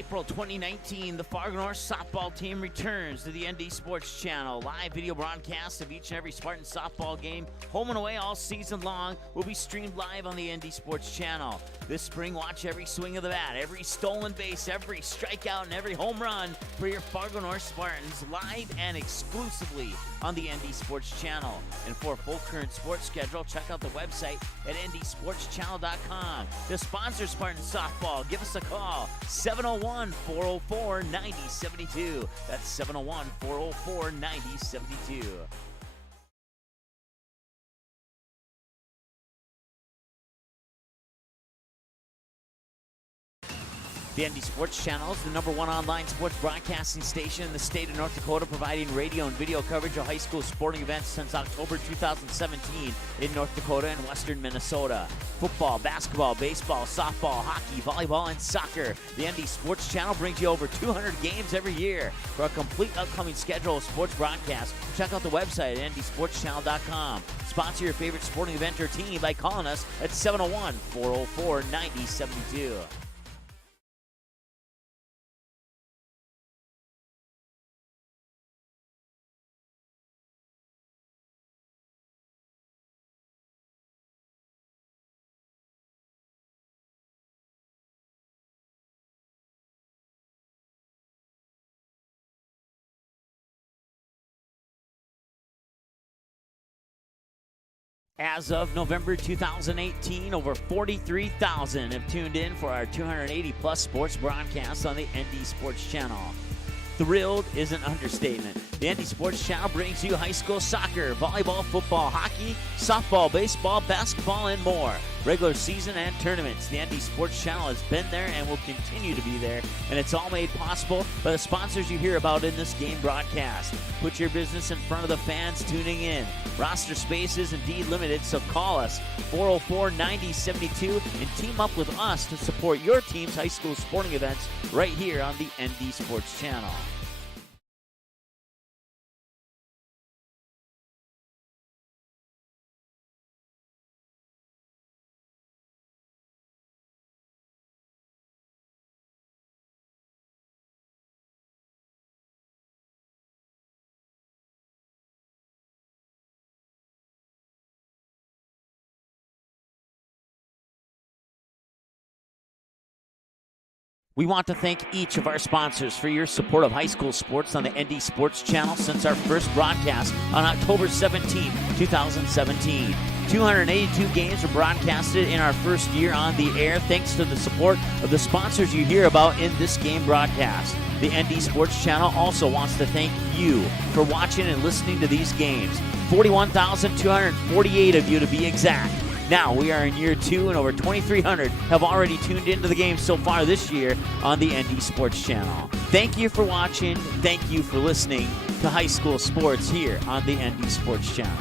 April 2019, the Fargo North softball team returns to the ND Sports Channel. Live video broadcast of each and every Spartan softball game, home and away all season long, will be streamed live on the ND Sports Channel. This spring, watch every swing of the bat, every stolen base, every strikeout, and every home run for your Fargo North Spartans live and exclusively on the ND Sports Channel. And for a full current sports schedule, check out the website at ndsportschannel.com. To sponsor Spartan softball, give us a call, 701-404-9072. That's 701-404-9072. The ND Sports Channel is the #1 online sports broadcasting station in the state of North Dakota, providing radio and video coverage of high school sporting events since October 2017 in North Dakota and western Minnesota. Football, basketball, baseball, softball, hockey, volleyball, and soccer. The ND Sports Channel brings you over 200 games every year. For a complete upcoming schedule of sports broadcasts, check out the website at ndsportschannel.com. Sponsor your favorite sporting event or team by calling us at 701-404-9072. As of November 2018, over 43,000 have tuned in for our 280-plus sports broadcasts on the ND Sports Channel. Thrilled is an understatement. The ND Sports Channel brings you high school soccer, volleyball, football, hockey, softball, baseball, basketball, and more. Regular season and tournaments. The ND Sports Channel has been there and will continue to be there, and it's all made possible by the sponsors you hear about in this game broadcast. Put your business in front of the fans tuning in. Roster space is indeed limited, so call us 404-9072 and team up with us to support your team's high school sporting events right here on the ND Sports Channel. We want to thank each of our sponsors for your support of high school sports on the ND Sports Channel since our first broadcast on October 17, 2017. 282 games were broadcasted in our first year on the air thanks to the support of the sponsors you hear about in this game broadcast. The ND Sports Channel also wants to thank you for watching and listening to these games. 41,248 of you to be exact. Now we are in year 2 and over 2,300 have already tuned into the game so far this year on the ND Sports Channel. Thank you for watching. Thank you for listening to high school sports here on the ND Sports Channel.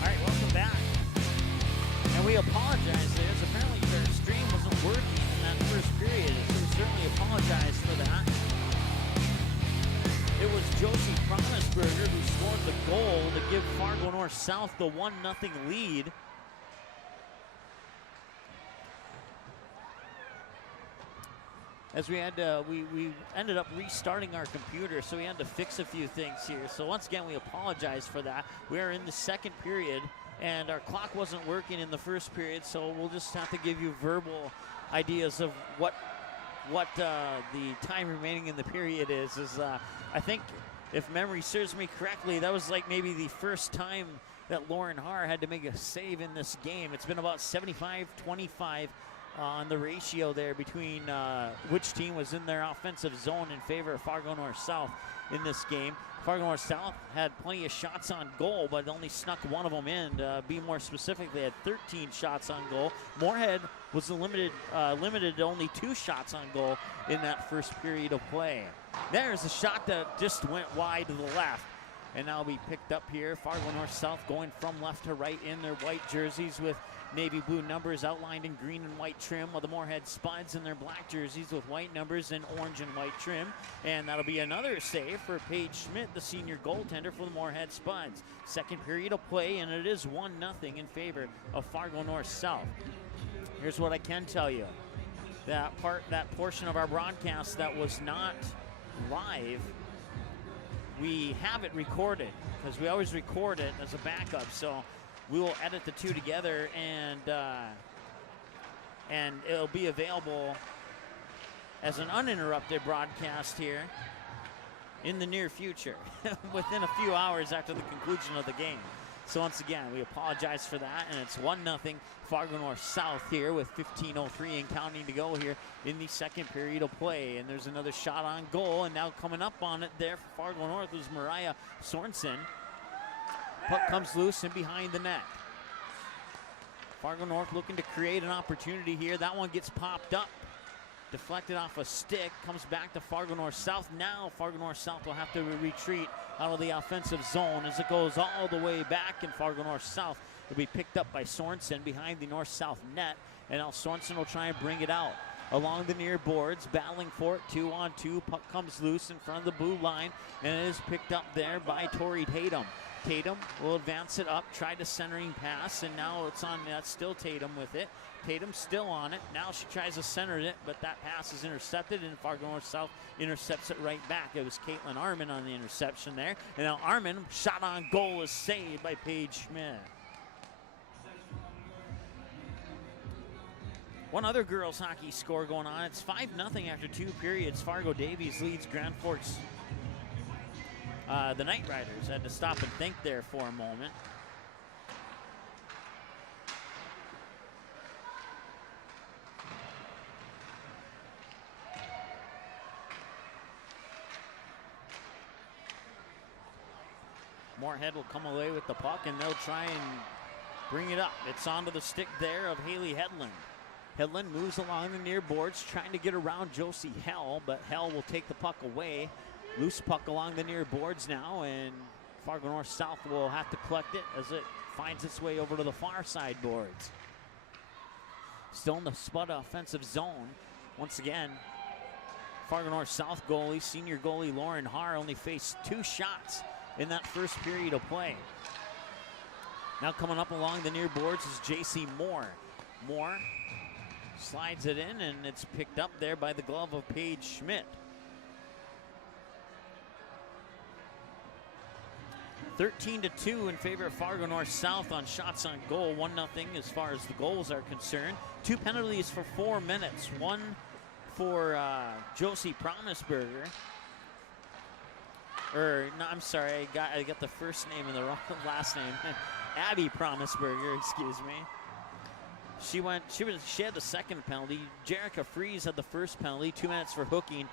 All right, welcome back. And we apologize there, as apparently your stream wasn't working in that first period, so we certainly apologize for that. It was Josie Promisberger who scored the goal to give Fargo North South the 1-0 lead. As we had we ended up restarting our computer, so we had to fix a few things here. So once again, we apologize for that. We are in the second period, and our clock wasn't working in the first period, so we'll just have to give you verbal ideas of what the time remaining in the period is. I think, if memory serves me correctly, that was like maybe the first time that Lauren Haar had to make a save in this game. It's been about 75-25 on the ratio there between which team was in their offensive zone in favor of Fargo North South in this game. Fargo North South had plenty of shots on goal, but only snuck one of them in. To be more specific, they had 13 shots on goal. Moorhead was limited to only 2 shots on goal in that first period of play. There's a shot that just went wide to the left. and now be picked up here. Fargo North-South going from left to right in their white jerseys with navy blue numbers outlined in green and white trim, while the Moorhead Spuds in their black jerseys with white numbers and orange and white trim. And that'll be another save for Paige Schmidt, the senior goaltender for the Moorhead Spuds. Second period of play, and it is 1-0 in favor of Fargo North-South. Here's what I can tell you. That portion of our broadcast that was not live, we have it recorded, because we always record it as a backup. So we will edit the two together, and it'll be available as an uninterrupted broadcast here in the near future, within a few hours after the conclusion of the game. So once again, we apologize for that, and it's 1-0 Fargo North-South here with 15:03 and counting to go here in the second period of play. And there's another shot on goal, and now coming up on it there for Fargo North is Mariah Sorensen. Puck comes loose and behind the net. Fargo North looking to create an opportunity here. That one gets popped up, deflected off a stick, comes back to Fargo North-South. Now Fargo North-South will have to retreat out of the offensive zone as it goes all the way back, and Fargo North-South will be picked up by Sorensen behind the north-south net, and now Sorensen will try and bring it out along the near boards, battling for it, 2-on-2. Puck comes loose in front of the blue line, and it is picked up there by Tori Tatum. Tatum will advance it up, try the centering pass, and now it's on net, still Tatum with it. Tatum still on it. Now she tries to center it, but that pass is intercepted, and Fargo North-South intercepts it right back. It was Caitlin Armin on the interception there. And now Armin, shot on goal, is saved by Paige Schmidt. One other girls hockey score going on. It's 5-0 after 2 periods. Fargo Davies leads Grand Forks. The Knight Riders had to stop and think there for a moment. Moorhead will come away with the puck, and they'll try and bring it up. It's onto the stick there of Haley Hedlund. Hedlund moves along the near boards, trying to get around Josie Hell, but Hell will take the puck away. Loose puck along the near boards now, and Fargo North-South will have to collect it as it finds its way over to the far side boards. Still in the Spud offensive zone. Once again, Fargo North-South goalie, senior goalie Lauren Haar, only faced 2 shots in that first period of play. Now coming up along the near boards is J.C. Moore. Moore slides it in, and it's picked up there by the glove of Paige Schmidt. 13-2 in favor of Fargo North-South on shots on goal. 1-0 as far as the goals are concerned. 2 penalties for 4 minutes. One for Josie Promisberger. No, I'm sorry, I got the first name and the wrong last name. Abby Promisberger, excuse me. She had the second penalty. Jerica Fries had the first penalty, 2 minutes for hooking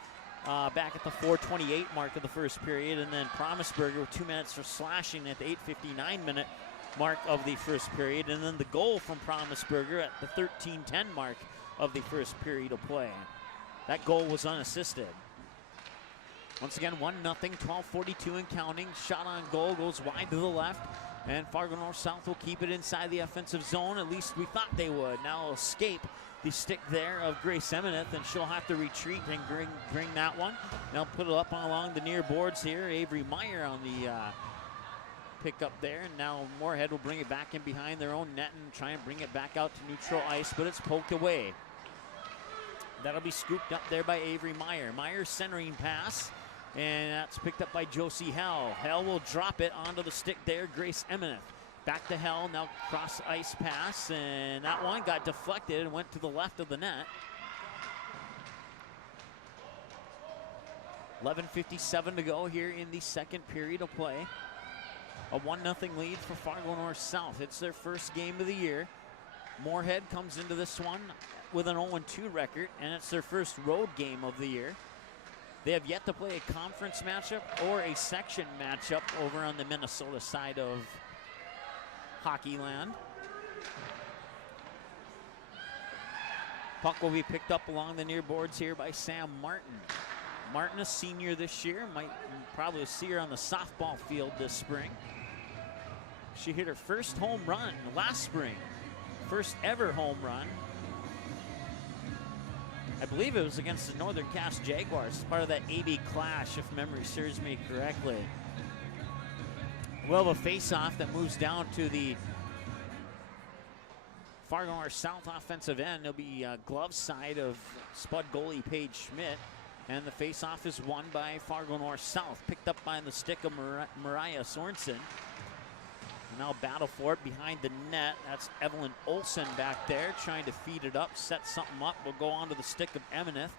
back at the 4:28 mark of the first period, and then Promisberger with 2 minutes for slashing at the 8:59 minute mark of the first period, and then the goal from Promisberger at the 13:10 mark of the first period of play. That goal was unassisted. Once again, 1-0, 12:42 and counting. Shot on goal goes wide to the left, and Fargo North-South will keep it inside the offensive zone. At least we thought they would. Now escape the stick there of Grace Emineth, and she'll have to retreat and bring that one. Now put it up along the near boards here. Avery Meyer on the pickup there, and now Moorhead will bring it back in behind their own net and try and bring it back out to neutral ice, but it's poked away. That'll be scooped up there by Avery Meyer. Meyer's centering pass, and that's picked up by Josie Hell. Hell will drop it onto the stick there, Grace Emineth. Back to Hell, now cross ice pass, and that one got deflected and went to the left of the net. 11:57 to go here in the second period of play. A 1-0 lead for Fargo North-South. It's their first game of the year. Moorhead comes into this one with an 0-2 record, and it's their first road game of the year. They have yet to play a conference matchup or a section matchup over on the Minnesota side of Hockey Land. Puck will be picked up along the near boards here by Sam Martin. Martin, a senior this year, might probably see her on the softball field this spring. She hit her first home run last spring, first ever home run. I believe it was against the Northern Cass Jaguars, part of that AB clash, if memory serves me correctly. We'll have a face-off that moves down to the Fargo North South offensive end. It'll be glove side of Spud goalie Paige Schmidt. And the face-off is won by Fargo North South, picked up by the stick of Mariah Sorensen. Now battle for it behind the net. That's Evelyn Olsen back there trying to feed it up, set something up. We'll go on to the stick of Emineth.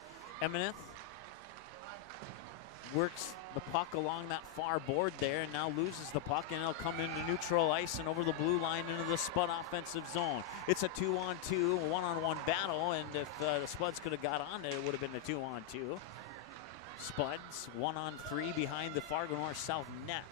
Emineth works the puck along that far board there and now loses the puck, and it'll come into neutral ice and over the blue line into the Spud offensive zone. It's a 2-on-2, one-on-one battle, and if the Spuds could have got on it, it would have been a 2-on-2. Spuds 1-on-3 behind the Fargo North South net.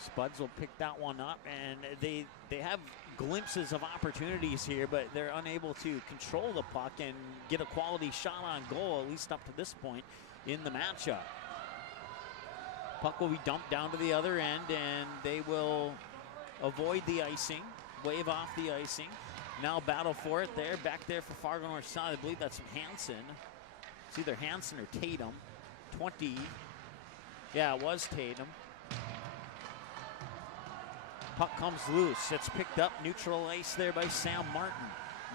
Spuds will pick that one up, and they have glimpses of opportunities here, but they're unable to control the puck and get a quality shot on goal, at least up to this point in the matchup. Puck will be dumped down to the other end, and they will avoid the icing, wave off the icing. Now battle for it there, back there for Fargo North South. I believe that's Hansen. It's either Hansen or Tatum. 20. Yeah, it was Tatum. Puck comes loose. It's picked up neutral ice there by Sam Martin.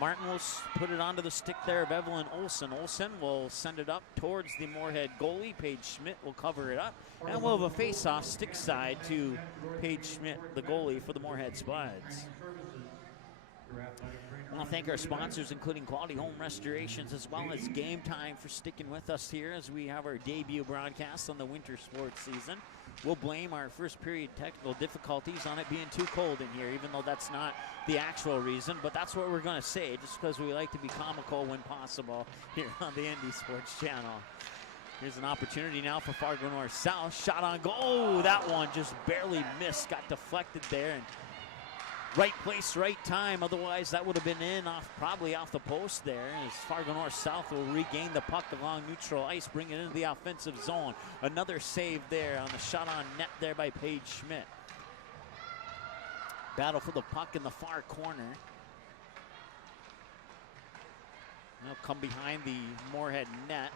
Martin will put it onto the stick there of Evelyn Olsen. Olsen will send it up towards the Moorhead goalie. Paige Schmidt will cover it up. And we'll have a face-off stick side to Paige Schmidt, the goalie for the Moorhead Spuds. I want to thank our sponsors, including Quality Home Restorations, as well as Game Time, for sticking with us here as we have our debut broadcast on the winter sports season. We'll blame our first period technical difficulties on it being too cold in here, even though that's not the actual reason, but that's what we're going to say, just because we like to be comical when possible here on the Indie Sports Channel. Here's an opportunity now for Fargo North South. Shot on goal. Oh, that one just barely missed, got deflected there, and right place, right time. Otherwise, that would have been in probably off the post there, as Fargo North South will regain the puck along neutral ice, bring it into the offensive zone. Another save there on the shot on net there by Paige Schmidt. Battle for the puck in the far corner. They'll come behind the Moorhead net.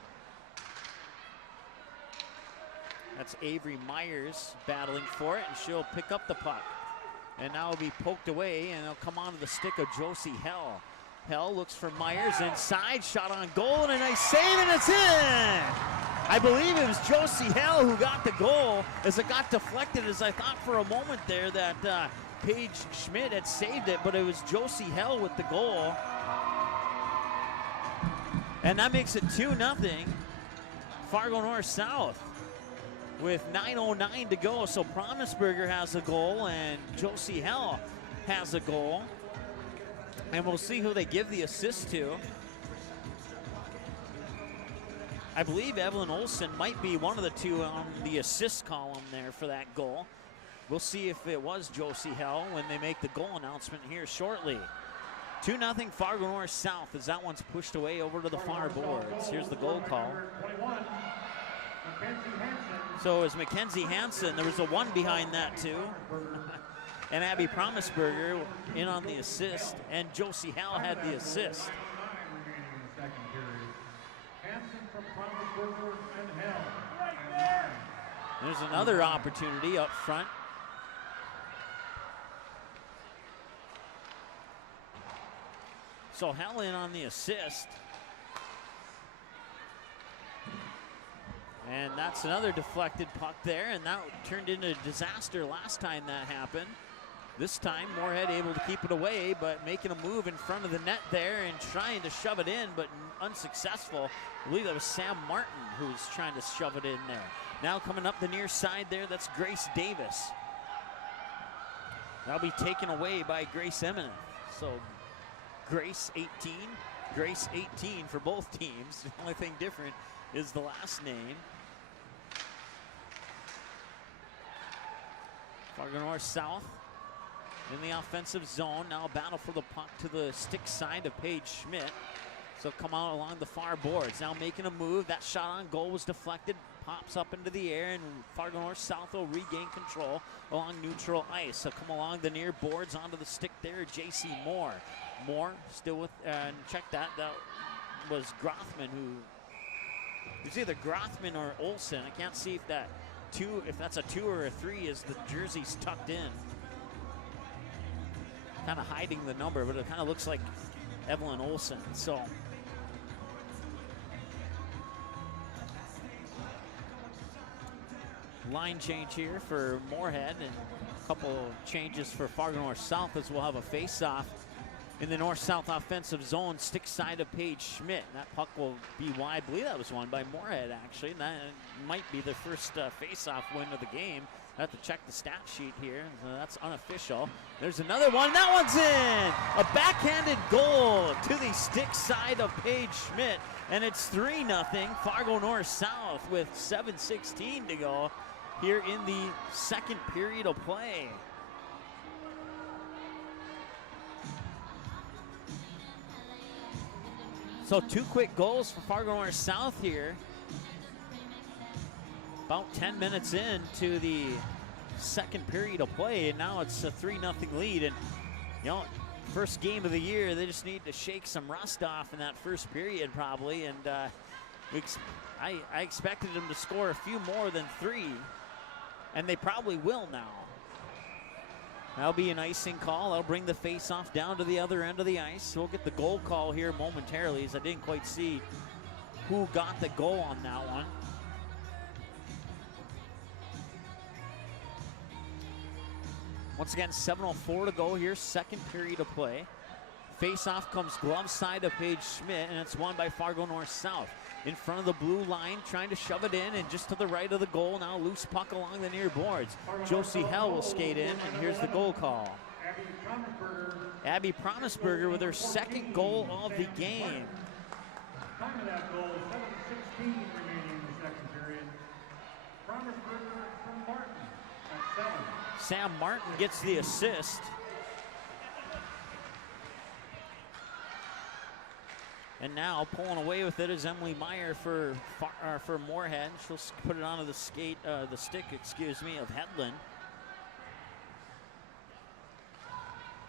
That's Avery Myers battling for it, and she'll pick up the puck. And now it'll be poked away, and it'll come onto the stick of Josie Hell. Hell looks for Myers inside, shot on goal, and a nice save, and it's in! I believe it was Josie Hell who got the goal, as it got deflected, as I thought for a moment there that Paige Schmidt had saved it, but it was Josie Hell with the goal. And that makes it 2-0, Fargo North South, with 9:09 to go. So Promisberger has a goal and Josie Hell has a goal. And we'll see who they give the assist to. I believe Evelyn Olsen might be one of the two on the assist column there for that goal. We'll see if it was Josie Hell when they make the goal announcement here shortly. 2-0 Fargo North South, as that one's pushed away over to the far boards. Here's the goal call. So is Mackenzie Hansen. There was a 1 behind that too. And Abby Promisberger in on the assist, and Josie Hall had the assist. There's another opportunity up front. So Hell in on the assist. And that's another deflected puck there, and that turned into a disaster last time that happened. This time, Moorhead able to keep it away, but making a move in front of the net there and trying to shove it in, but unsuccessful. I believe that was Sam Martin who was trying to shove it in there. Now coming up the near side there, that's Grace Davis. That'll be taken away by Grace Eminent. So Grace 18, Grace 18 for both teams. The only thing different is the last name. Fargo North South in the offensive zone. Now battle for the puck to the stick side of Paige Schmidt. So come out along the far boards. Now making a move. That shot on goal was deflected. Pops up into the air, and Fargo North South will regain control along neutral ice. So come along the near boards onto the stick there, J.C. Moore. Moore still with, and check that. That was Grothman who, it was either Grothman or Olsen. I can't see if that's a 2 or a 3 as the jersey's tucked in. Kind of hiding the number, but it kind of looks like Evelyn Olsen. So line change here for Moorhead, and a couple changes for Fargo North South as we'll have a face-off in the north-south offensive zone, stick side of Paige Schmidt. That puck will be wide. I believe that was won by Moorhead, actually. And that might be the first face-off win of the game. I have to check the stat sheet here. That's unofficial. There's another one. That one's in! A backhanded goal to the stick side of Paige Schmidt. And it's 3-0 Fargo North South with 7:16 to go here in the second period of play. So 2 quick goals for Fargo North South here. About 10 minutes into the second period of play, and now it's a 3-0 lead. And you know, first game of the year, they just need to shake some rust off in that first period probably. And I expected them to score a few more than 3, and they probably will now. That'll be an icing call. That'll bring the face-off down to the other end of the ice. We'll get the goal call here momentarily, as I didn't quite see who got the goal on that one. Once again, 7:04 to go here, second period of play. Face-off comes glove side of Paige Schmidt, and it's won by Fargo North South. In front of the blue line, trying to shove it in, and just to the right of the goal, now loose puck along the near boards. Josie Hell will skate in, and here's the goal call. Abby Promisberger with her second goal of the game. Time of that goal, 7:16 remaining in the second period. Promisberger from Martin at 7. Sam Martin gets the assist. And now pulling away with it is Emily Meyer for Moorhead. She'll put it onto the stick, of Hedlund.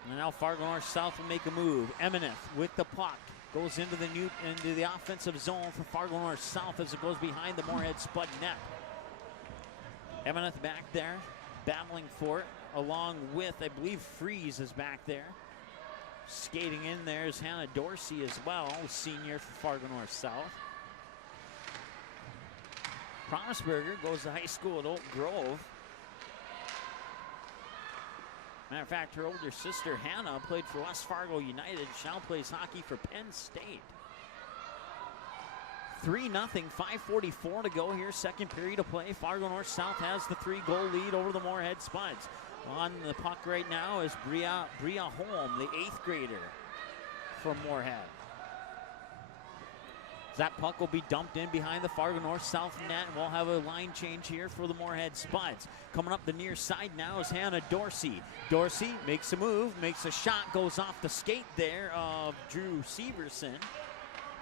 And now Fargo North South will make a move. Emineth with the puck goes into the offensive zone for Fargo North South as it goes behind the Moorhead Spud net. Emineth back there, battling for it, along with, I believe, Freeze is back there. Skating in there is Hannah Dorsey as well, senior for Fargo North South. Promisberger goes to high school at Oak Grove. Matter of fact, her older sister Hannah played for West Fargo United. She now plays hockey for Penn State. 3-0, 5:44 to go here, second period of play. Fargo North South has the 3-goal lead over the Moorhead Spuds. On the puck right now is Bria Holm, the 8th grader for Moorhead. That puck will be dumped in behind the Fargo North South net. We'll have a line change here for the Moorhead Spuds. Coming up the near side now is Hannah Dorsey. Dorsey makes a move, makes a shot, goes off the skate there of Drew Severson.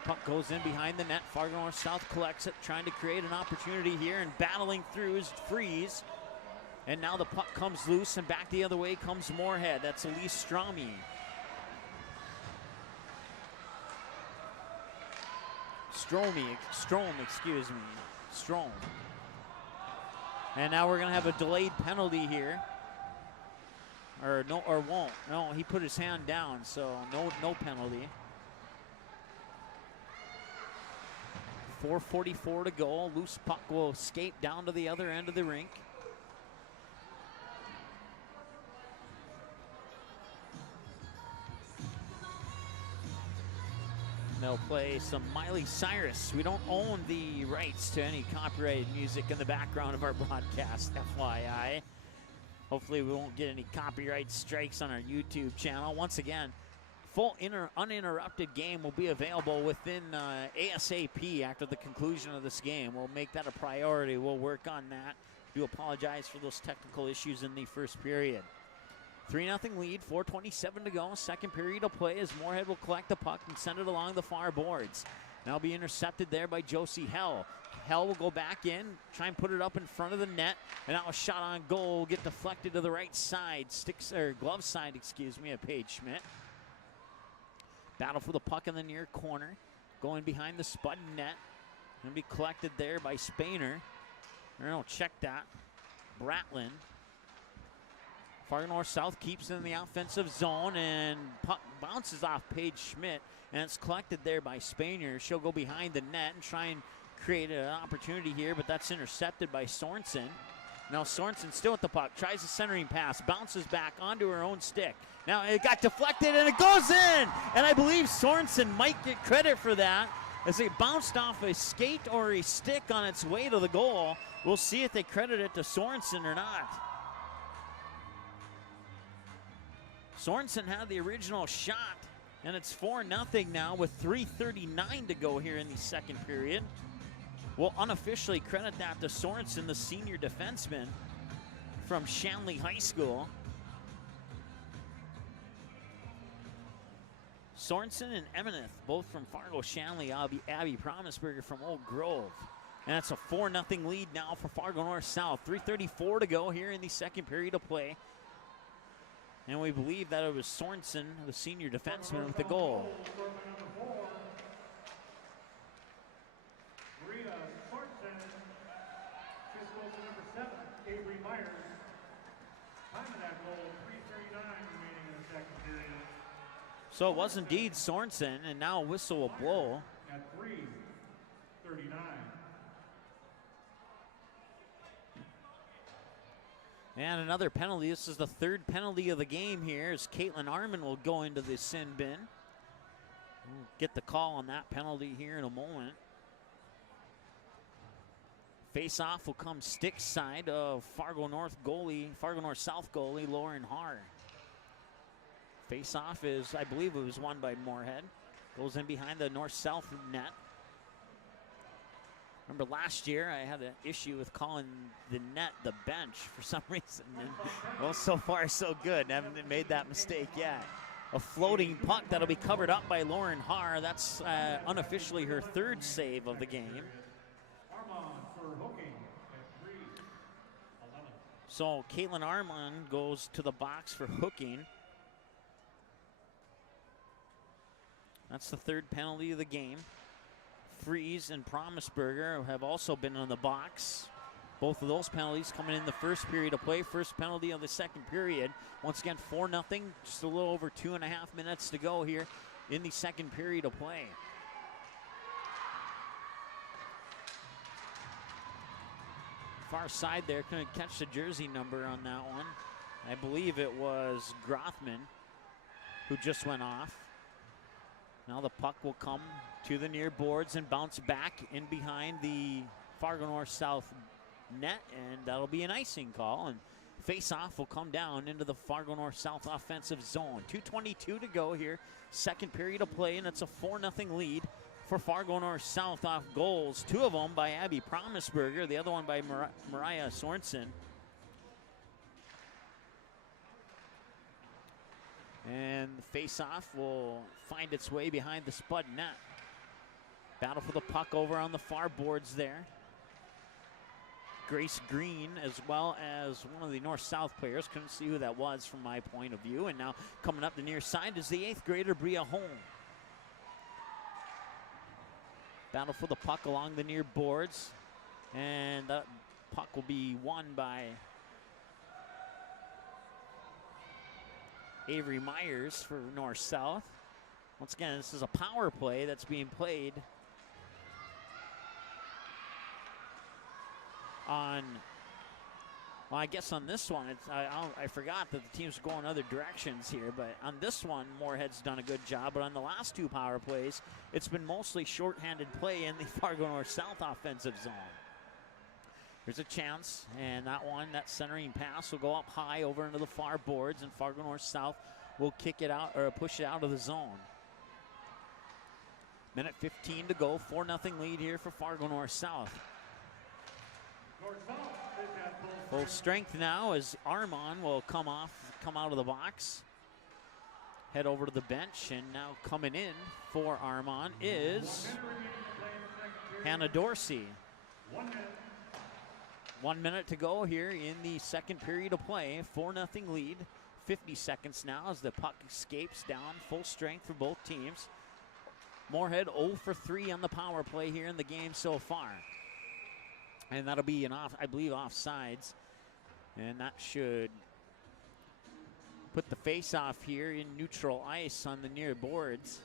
Puck goes in behind the net. Fargo North South collects it, trying to create an opportunity here, and battling through is Freeze. And now the puck comes loose, and back the other way comes Moorhead. That's Elise Strome. Strome. And now we're gonna have a delayed penalty here. Won't. No, he put his hand down, so no penalty. 4:44 to go. Loose puck will skate down to the other end of the rink. They'll play some Miley Cyrus. We don't own the rights to any copyrighted music in the background of our broadcast, FYI. Hopefully we won't get any copyright strikes on our YouTube channel. Once again, full uninterrupted game will be available within ASAP after the conclusion of this game. We'll make that a priority. We'll work on that. Do apologize for those technical issues in the first period. 3-0 lead, 4:27 to go. Second period of play as Moorhead will collect the puck and send it along the far boards. Now be intercepted there by Josie Hell. Hell will go back in, try and put it up in front of the net, and now a shot on goal will get deflected to the right side, glove side, of Paige Schmidt. Battle for the puck in the near corner, going behind the Spud net. Going to be collected there by Spainer. No, check that. Bratlin. Fargo North South keeps in the offensive zone, and puck bounces off Paige Schmidt, and it's collected there by Spainer. She'll go behind the net and try and create an opportunity here, but that's intercepted by Sorensen. Now Sorensen still with the puck, tries a centering pass, bounces back onto her own stick. Now it got deflected and it goes in! And I believe Sorensen might get credit for that as it bounced off a skate or a stick on its way to the goal. We'll see if they credit it to Sorensen or not. Sorensen had the original shot, and it's 4-0 now with 3:39 to go here in the second period. We'll unofficially credit that to Sorensen, the senior defenseman from Shanley High School. Sorensen and Emineth, both from Fargo, Shanley, Abby Promisberger from Oak Grove. And it's a 4-0 lead now for Fargo North South. 3:34 to go here in the second period of play. And we believe that it was Sorensen, the senior defenseman, with the goal. So it was indeed Sorensen, and now a whistle will blow. At 3:39. And another penalty. This is the third penalty of the game here as Caitlin Arman will go into the sin bin. We'll get the call on that penalty here in a moment. Face-off will come stick side of Fargo North South goalie Lauren Haar. Face-off is, I believe it was won by Moorhead. Goes in behind the north-south net. Remember last year I had an issue with calling the net the bench for some reason. And, well, so far so good. Haven't made that mistake yet. A floating puck that'll be covered up by Lauren Haar. That's unofficially her third save of the game. So Caitlin Arman goes to the box for hooking. That's the third penalty of the game. Freeze and Promisberger have also been in the box. Both of those penalties coming in the first period of play. First penalty of the second period. Once again, 4-0. Just a little over 2.5 minutes to go here in the second period of play. Far side there, couldn't catch the jersey number on that one. I believe it was Grothman who just went off. Now the puck will come to the near boards and bounce back in behind the Fargo North South net, and that'll be an icing call. And face-off will come down into the Fargo North South offensive zone. 2:22 to go here, second period of play, and it's a 4-0 lead for Fargo North South off goals. Two of them by Abby Promisberger, the other one by Mariah Sorensen. And the face-off will find its way behind the Spud net. Battle for the puck over on the far boards there. Grace Green, as well as one of the north-south players. Couldn't see who that was from my point of view. And now coming up the near side is the 8th grader, Bria Holm. Battle for the puck along the near boards. And that puck will be won by Avery Myers for north-south. Once again, this is a power play that's being played on, well, I guess on this one, I forgot that the team's going other directions here, but on this one, Moorhead's done a good job, but on the last two power plays, it's been mostly shorthanded play in the Fargo North South offensive zone. There's a chance, and that centering pass will go up high over into the far boards, and Fargo North South will kick it out or push it out of the zone. Minute 15 to go, 4-0 lead here for Fargo North South. Full strength now as Armon will come out of the box. Head over to the bench, and now coming in for Armon is Hannah Dorsey. 1 minute to go here in the second period of play. 4-0 lead. 50 seconds now as the puck escapes down. Full strength for both teams. Moorhead 0 for 3 on the power play here in the game so far. And that'll be I believe offsides. And that should put the face-off here in neutral ice on the near boards.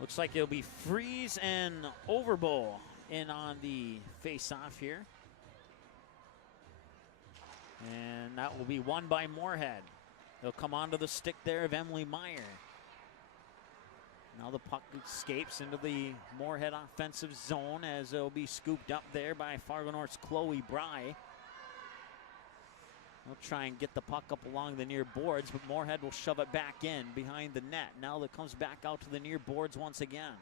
Looks like it'll be Freeze and Overbowl in on the face-off here. And that will be won by Moorhead. They'll come onto the stick there of Emily Meyer. Now the puck escapes into the Moorhead offensive zone as it'll be scooped up there by Fargo North's Chloe Bry. They'll try and get the puck up along the near boards, but Moorhead will shove it back in behind the net. Now it comes back out to the near boards once again.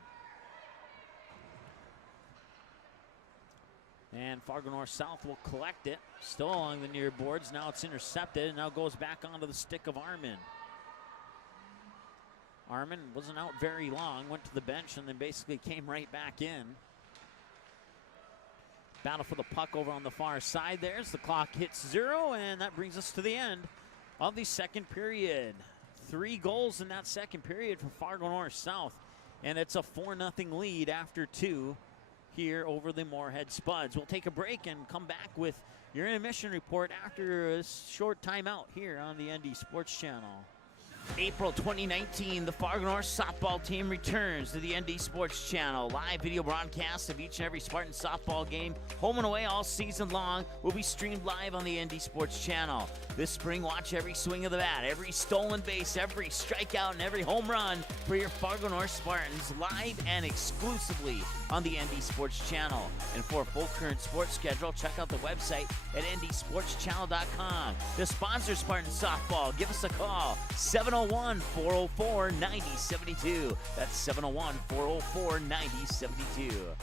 And Fargo North South will collect it, still along the near boards. Now it's intercepted, and now goes back onto the stick of Armin. Armin wasn't out very long, went to the bench, and then basically came right back in. Battle for the puck over on the far side there as the clock hits 0, and that brings us to the end of the second period. 3 goals in that second period for Fargo North South, and it's a 4-0 lead after 2 here over the Moorhead Spuds. We'll take a break and come back with your intermission report after a short timeout here on the ND Sports Channel. April 2019, the Fargo North softball team returns to the ND Sports Channel. Live video broadcasts of each and every Spartan softball game, home and away all season long, will be streamed live on the ND Sports Channel. This spring, watch every swing of the bat, every stolen base, every strikeout, and every home run for your Fargo North Spartans live and exclusively on the ND Sports Channel. And for a full current sports schedule, check out the website at ndsportschannel.com. To sponsor Spartan softball, give us a call, 701-404-9072. That's 701-404-9072.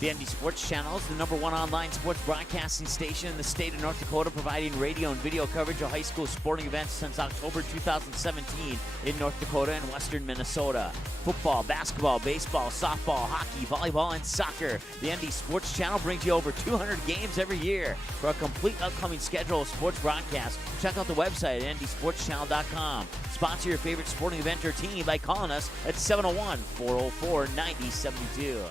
The ND Sports Channel is the #1 online sports broadcasting station in the state of North Dakota, providing radio and video coverage of high school sporting events since October 2017 in North Dakota and western Minnesota. Football, basketball, baseball, softball, hockey, volleyball, and soccer. The ND Sports Channel brings you over 200 games every year. For a complete upcoming schedule of sports broadcasts, check out the website at ndsportschannel.com. Sponsor your favorite sporting event or team by calling us at 701-404-9072.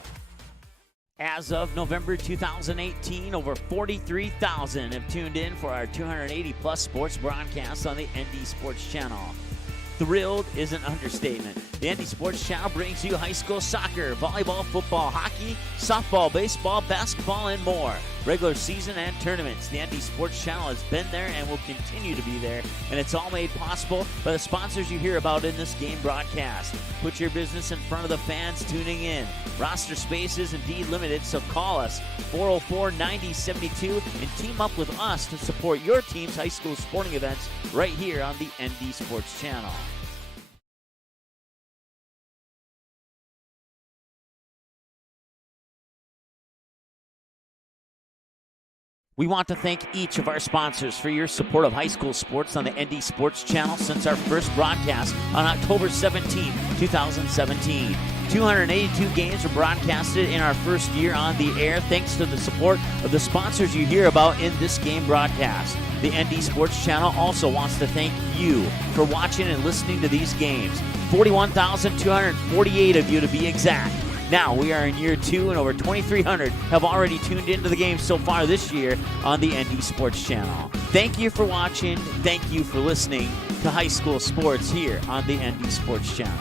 As of November 2018, over 43,000 have tuned in for our 280-plus sports broadcasts on the ND Sports Channel. Thrilled is an understatement. The ND Sports Channel brings you high school soccer, volleyball, football, hockey, softball, baseball, basketball, and more. Regular season and tournaments. The ND Sports Channel has been there and will continue to be there, and it's all made possible by the sponsors you hear about in this game broadcast. Put your business in front of the fans tuning in. Roster space is indeed limited, so call us 404-9072 and team up with us to support your team's high school sporting events right here on the ND Sports Channel. We want to thank each of our sponsors for your support of high school sports on the ND Sports Channel since our first broadcast on October 17, 2017. 282 games were broadcasted in our first year on the air thanks to the support of the sponsors you hear about in this game broadcast. The ND Sports Channel also wants to thank you for watching and listening to these games. 41,248 of you to be exact. Now we are in year 2 and over 2,300 have already tuned into the game so far this year on the ND Sports Channel. Thank you for watching. Thank you for listening to high school sports here on the ND Sports Channel.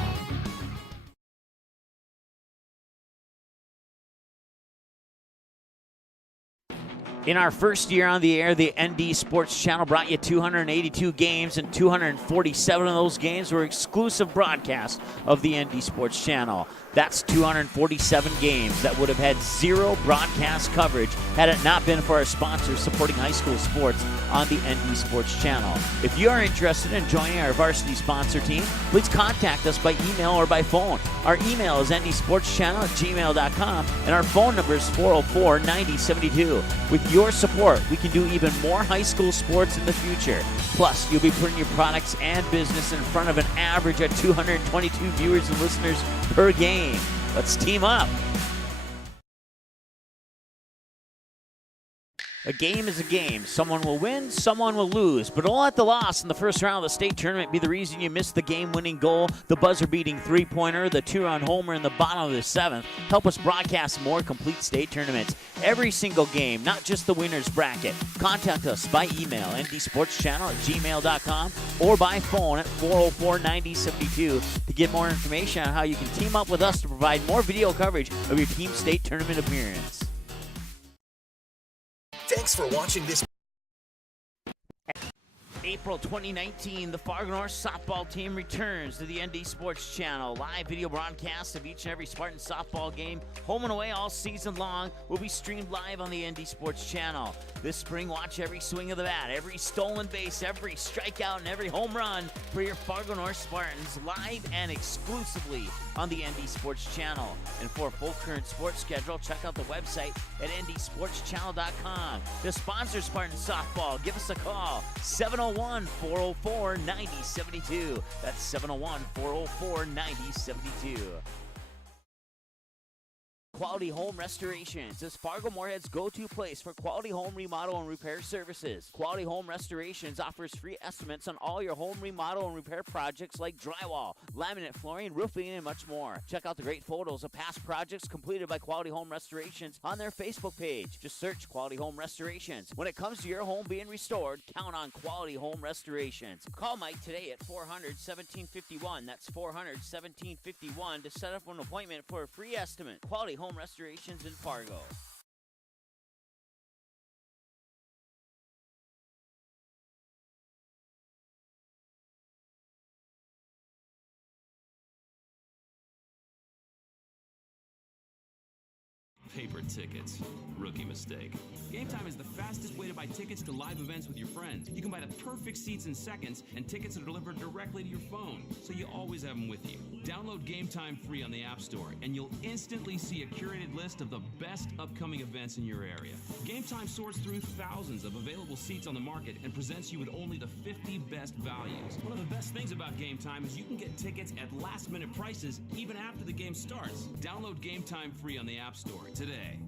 In our first year on the air, the ND Sports Channel brought you 282 games, and 247 of those games were exclusive broadcasts of the ND Sports Channel. That's 247 games that would have had zero broadcast coverage had it not been for our sponsors supporting high school sports on the ND Sports Channel. If you are interested in joining our varsity sponsor team, please contact us by email or by phone. Our email is ndsportschannel@gmail.com, and our phone number is 404-9072. With your support, we can do even more high school sports in the future. Plus, you'll be putting your products and business in front of an average of 222 viewers and listeners per game. Let's team up. A game is a game. Someone will win, someone will lose. But don't let the loss in the first round of the state tournament be the reason you missed the game-winning goal, the buzzer-beating three-pointer, the two-run homer in the bottom of the seventh. Help us broadcast more complete state tournaments. Every single game, not just the winner's bracket. Contact us by email, ndsportschannel@gmail.com, or by phone at 404-9072 to get more information on how you can team up with us to provide more video coverage of your team state tournament appearance. Thanks for watching this. April 2019, the Fargo North softball team returns to the ND Sports Channel. Live video broadcasts of each and every Spartan softball game, home and away all season long, will be streamed live on the ND Sports Channel. This spring, watch every swing of the bat, every stolen base, every strikeout, and every home run for your Fargo North Spartans, live and exclusively on the ND Sports Channel. And for a full current sports schedule, check out the website at ndsportschannel.com. To sponsor Spartan softball, give us a call, 701-404-9072. That's 701-404-9072. Quality Home Restorations is Fargo Moorhead's go-to place for quality home remodel and repair services. Quality Home Restorations offers free estimates on all your home remodel and repair projects like drywall, laminate flooring, roofing, and much more. Check out the great photos of past projects completed by Quality Home Restorations on their Facebook page. Just search Quality Home Restorations. When it comes to your home being restored, count on Quality Home Restorations. Call Mike today at 400-1751. That's 400-1751 to set up an appointment for a free estimate. Quality Home Restorations in Fargo. Paper tickets. Rookie mistake. Game Time is the fastest way to buy tickets to live events with your friends. You can buy the perfect seats in seconds, and tickets are delivered directly to your phone, so you always have them with you. Download Game Time free on the App Store, and you'll instantly see a curated list of the best upcoming events in your area. Game Time sorts through thousands of available seats on the market and presents you with only the 50 best values. One of the best things about Game Time is you can get tickets at last-minute prices even after the game starts. Download Game Time free on the App Store today.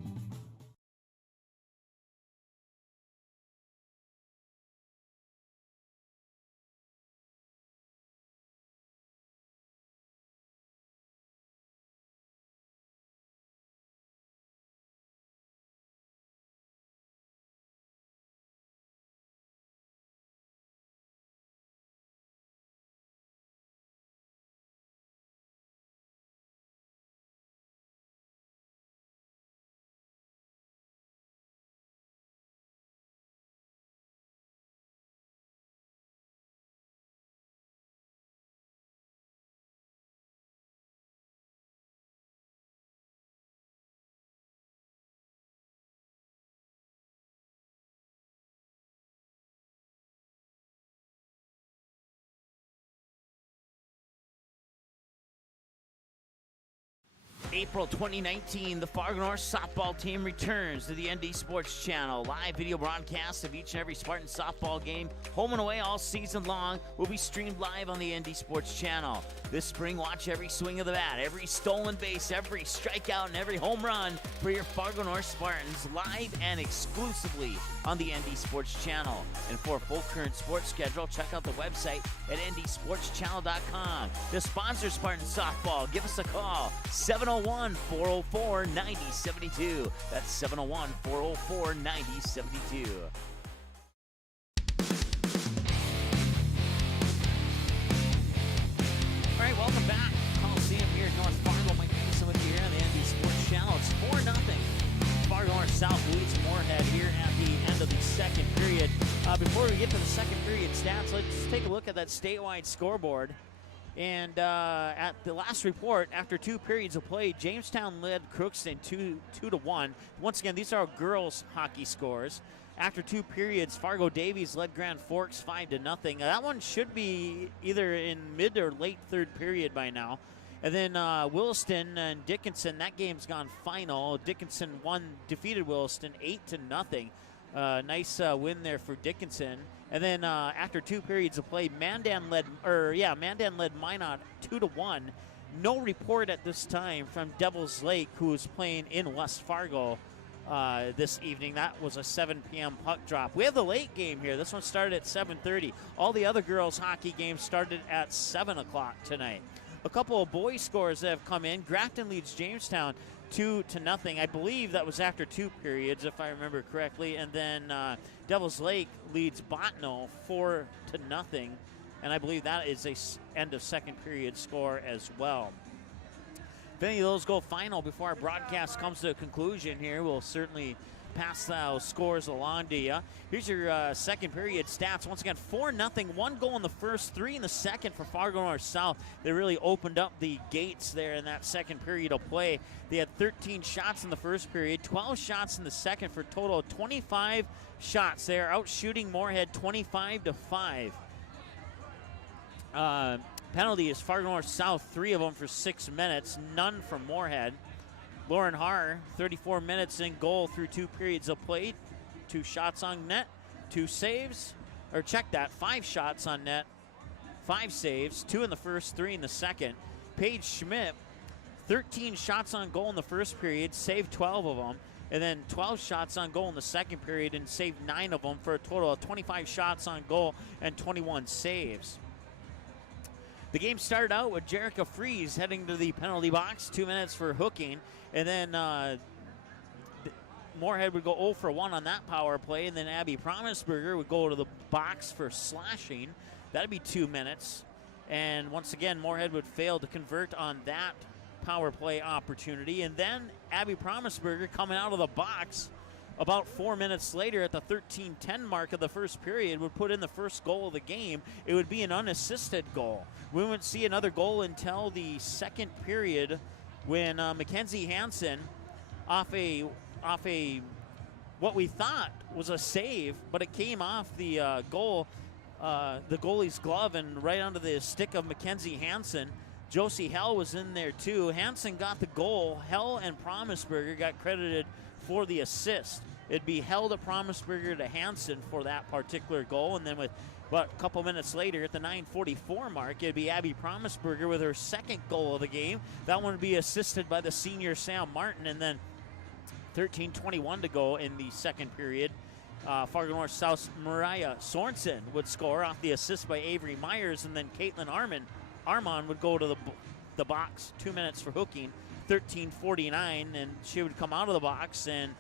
April 2019, the Fargo North softball team returns to the ND Sports Channel. Live video broadcasts of each and every Spartan softball game, home and away all season long, will be streamed live on the ND Sports Channel. This spring, watch every swing of the bat, every stolen base, every strikeout, and every home run for your Fargo North Spartans, live and exclusively on the ND Sports Channel. And for a full current sports schedule, check out the website at ndsportschannel.com. To sponsor Spartan softball, give us a call, 701-404-9072. That's 701-404-9072. All right, welcome back. Coliseum here in North Fargo. Mike Mason with you here on the ND Sports Channel. It's 4-0. Fargo North South leads Moorhead here at the that statewide scoreboard. And at the last report, after 2 periods of play, Jamestown led Crookston 2-1. Once again, these are girls' hockey scores. After 2 periods, Fargo Davies led Grand Forks 5-0. That one should be either in mid or late third period by now. And then Williston and Dickinson, that game's gone final. Dickinson defeated Williston 8-0. Nice win there for Dickinson. And then after 2 periods of play, Mandan led Minot 2-1. No report at this time from Devil's Lake, who is playing in West Fargo this evening. That was a 7 p.m. puck drop. We have the late game here. This one started at 7:30. All the other girls' hockey games started at 7 o'clock tonight. A couple of boys' scores that have come in. Grafton leads Jamestown 2-0. I believe that was after 2 periods, if I remember correctly. And then Devil's Lake leads Bottineau 4-0. And I believe that is a end of second period score as well. If any of those go final before our broadcast comes to a conclusion here, we'll certainly pass those scores along to you. Here's your second period stats. Once again, 4-0, 1 goal in the first, 3 in the second for Fargo North South. They really opened up the gates there in that second period of play. They had 13 shots in the first period, 12 shots in the second for a total of 25 shots. They are out shooting Moorhead 25-5. Penalty is Fargo North South, 3 of them for 6 minutes, none from Moorhead. Lauren Haar, 34 minutes in goal through 2 periods of play, 2 shots on net, 2 saves, or check that, 5 shots on net, 5 saves, 2 in the first, 3 in the second. Paige Schmidt, 13 shots on goal in the first period, saved 12 of them, and then 12 shots on goal in the second period and saved 9 of them for a total of 25 shots on goal and 21 saves. The game started out with Jerica Fries heading to the penalty box, 2 minutes for hooking, and then Moorhead would go 0 for 1 on that power play, and then Abby Promisberger would go to the box for slashing. That'd be 2 minutes. And once again, Moorhead would fail to convert on that power play opportunity. And then Abby Promisberger coming out of the box about 4 minutes later at the 13:10 mark of the first period would put in the first goal of the game. It would be an unassisted goal. We wouldn't see another goal until the second period when Mackenzie Hansen off a what we thought was a save, but it came off the the goalie's glove and right onto the stick of Mackenzie Hansen. Josie Hell was in there too. Hansen got the goal. Hell and Promisberger got credited for the assist. It'd be Hell to Promisberger to Hansen for that particular goal, and then with a couple minutes later at the 9:44 mark, it'd be Abby Promisberger with her second goal of the game. That one would be assisted by the senior Sam Martin, and then 13:21 to go in the second period. Fargo North South's Mariah Sorensen would score off the assist by Avery Myers, and then Caitlin Armand would go to the box, 2 minutes for hooking, 13:49, and she would come out of the box, and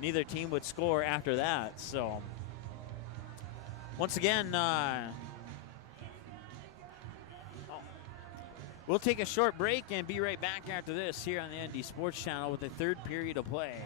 neither team would score after that. So once again, we'll take a short break and be right back after this here on the ND Sports Channel with the third period of play.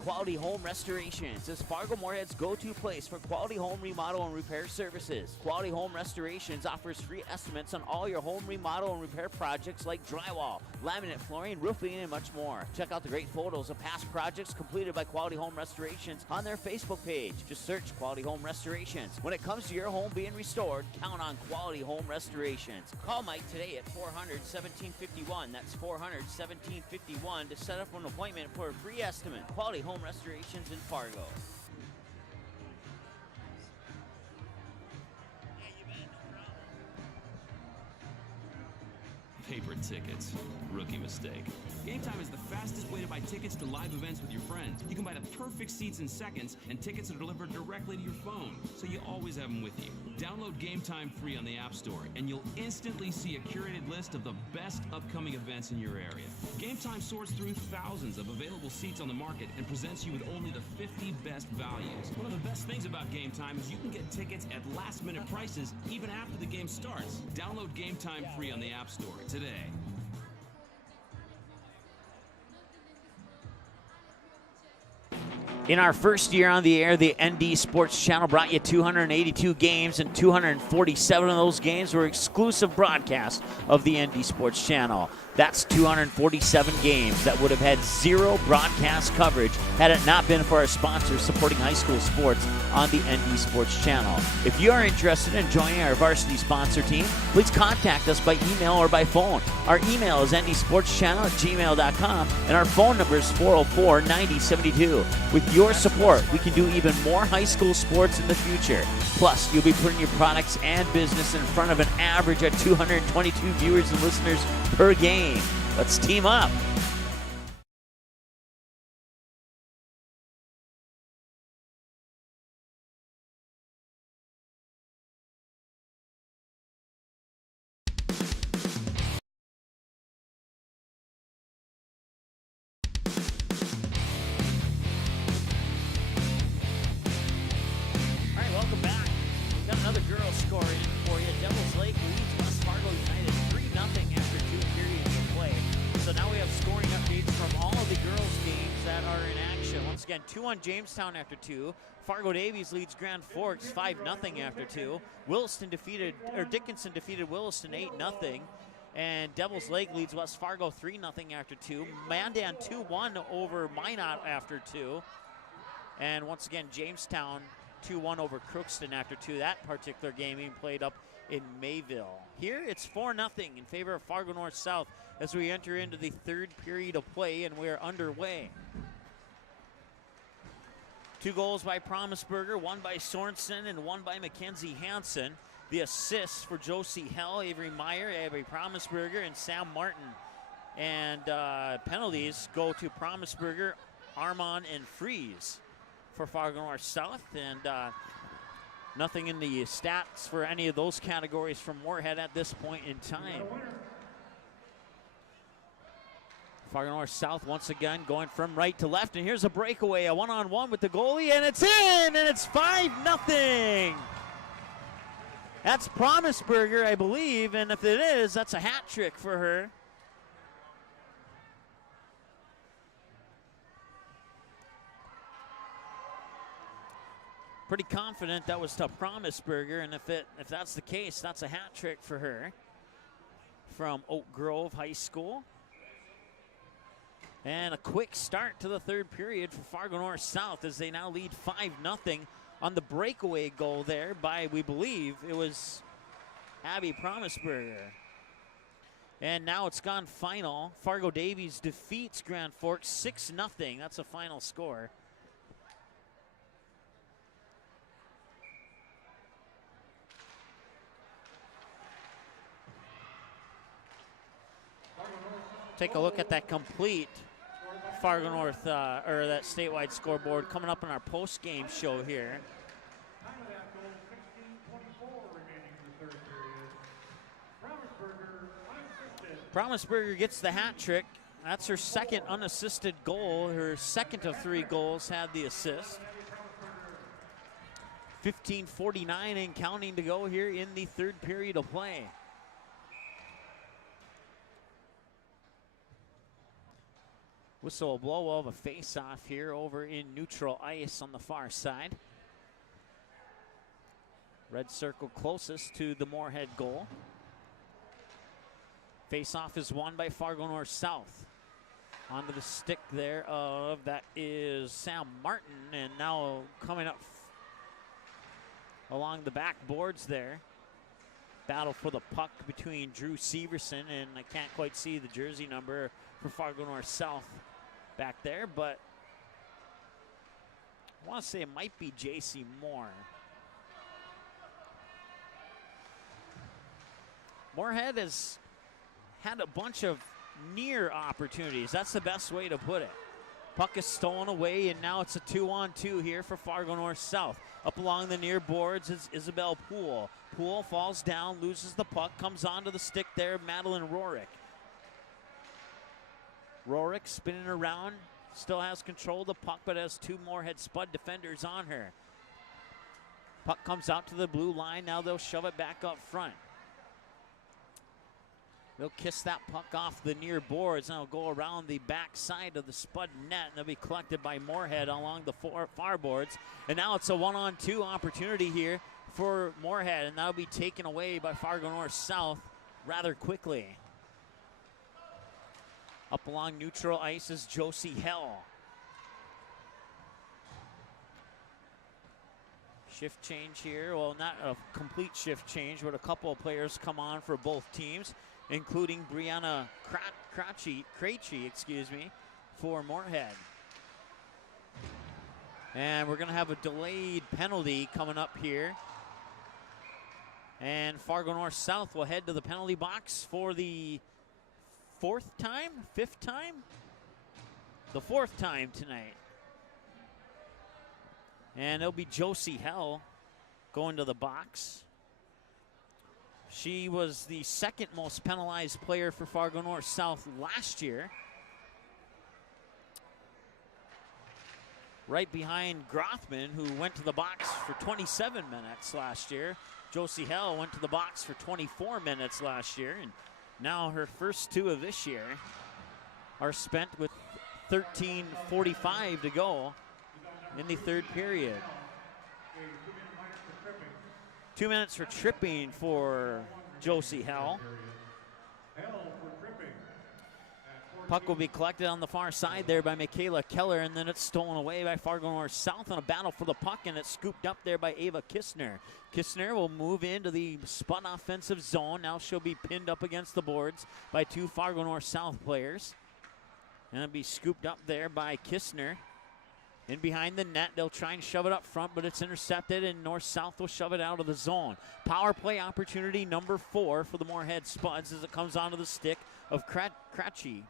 Quality Home Restorations is Fargo Moorhead's go-to place for quality home remodel and repair services. Quality Home Restorations offers free estimates on all your home remodel and repair projects like drywall, laminate flooring, roofing, and much more. Check out the great photos of past projects completed by Quality Home Restorations on their Facebook page. Just search Quality Home Restorations. When it comes to your home being restored, count on Quality Home Restorations. Call Mike today at 400-1751. That's 400-1751 to set up an appointment for a free estimate. Quality Home Restorations in Fargo. Paper tickets. Rookie mistake. Game Time is the fastest way to buy tickets to live events with your friends. You can buy the perfect seats in seconds, and tickets are delivered directly to your phone, so you always have them with you. Download Game Time free on the App Store, and you'll instantly see a curated list of the best upcoming events in your area. Game Time sorts through thousands of available seats on the market and presents you with only the 50 best values. One of the best things about Game Time is you can get tickets at last-minute prices even after the game starts. Download Game Time free on the App Store today. In our first year on the air, the ND Sports Channel brought you 282 games, and 247 of those games were exclusive broadcasts of the ND Sports Channel. That's 247 games that would have had zero broadcast coverage had it not been for our sponsors supporting high school sports on the ND Sports Channel. If you are interested in joining our varsity sponsor team, please contact us by email or by phone. Our email is ndsportschannel@gmail.com, and our phone number is 404-9072. With your support, we can do even more high school sports in the future. Plus, you'll be putting your products and business in front of an average of 222 viewers and listeners per game. Let's team up. Again, 2-1 Jamestown after 2. Fargo Davies leads Grand Forks 5-0 after 2. Dickinson defeated Williston 8-0. And Devils Lake leads West Fargo 3-0 after 2. Mandan 2-1 over Minot after 2. And once again, Jamestown 2-1 over Crookston after 2. That particular game being played up in Mayville. Here it's 4-0 in favor of Fargo North South as we enter into the third period of play, and we're underway. 2 goals by Promisberger, 1 by Sorensen, and 1 by Mackenzie Hansen. The assists for Josie Hell, Avery Meyer, Avery Promisberger, and Sam Martin. And penalties go to Promisberger, Armand, and Freeze for Fargo North South. And nothing in the stats for any of those categories from Moorhead at this point in time. Fargo North South once again going from right to left, and here's a breakaway, a one-on-one with the goalie, and it's in, and it's 5-0. That's Promisberger, I believe, and if it is, that's a hat trick for her. Pretty confident that was to Promisberger, and if that's the case, that's a hat trick for her from Oak Grove High School. And a quick start to the third period for Fargo North South as they now lead 5-0 on the breakaway goal there by, we believe, it was Abby Promisberger. And now it's gone final. Fargo Davies defeats Grand Forks 6-0. That's a final score. Take a look at that complete Fargo North, or that statewide scoreboard coming up in our post-game show here. Promisberger gets the hat trick. That's her second unassisted goal. Her second of 3 goals had the assist. 15:49 and counting to go here in the third period of play. Whistle blow of a face-off here over in neutral ice on the far side. Red circle closest to the Moorhead goal. Face-off is won by Fargo North South. Onto the stick there of, that is Sam Martin, and now coming up along the back boards there. Battle for the puck between Drew Severson, and I can't quite see the jersey number for Fargo North South back there, but I want to say it might be J.C. Moore. Moorhead has had a bunch of near opportunities. That's the best way to put it. Puck is stolen away, and now it's a 2-on-2 here for Fargo North South. Up along the near boards is Isabel Poole. Poole falls down, loses the puck, comes onto the stick there, Madeline Rorick. Rorick spinning around, still has control of the puck, but has 2 Moorhead Spud defenders on her. Puck comes out to the blue line, now they'll shove it back up front. They'll kiss that puck off the near boards, and it'll go around the back side of the Spud net, and they'll be collected by Moorhead along the far boards. And now it's a 1-on-2 opportunity here for Moorhead, and that'll be taken away by Fargo North South rather quickly. Up along neutral ice is Josie Hell. Shift change here. Well, not a complete shift change, but a couple of players come on for both teams, including Brianna Krejci, for Moorhead. And we're going to have a delayed penalty coming up here. And Fargo North South will head to the penalty box for the fifth time tonight. And it'll be Josie Hell going to the box. She was the second most penalized player for Fargo North South last year. Right behind Grothman, who went to the box for 27 minutes last year. Josie Hell went to the box for 24 minutes last year. And now her first two of this year are spent with 13:45 to go in the third period. 2 minutes for tripping for Josie Hell. Puck will be collected on the far side there by Michaela Keller, and then it's stolen away by Fargo North South in a battle for the puck, and it's scooped up there by Ava Kistner. Kistner will move into the Spud offensive zone. Now she'll be pinned up against the boards by two Fargo North South players. And it'll be scooped up there by Kistner. In behind the net, they'll try and shove it up front, but it's intercepted, and North-South will shove it out of the zone. Power play opportunity number 4 for the Moorhead Spuds as it comes onto the stick of Krejci.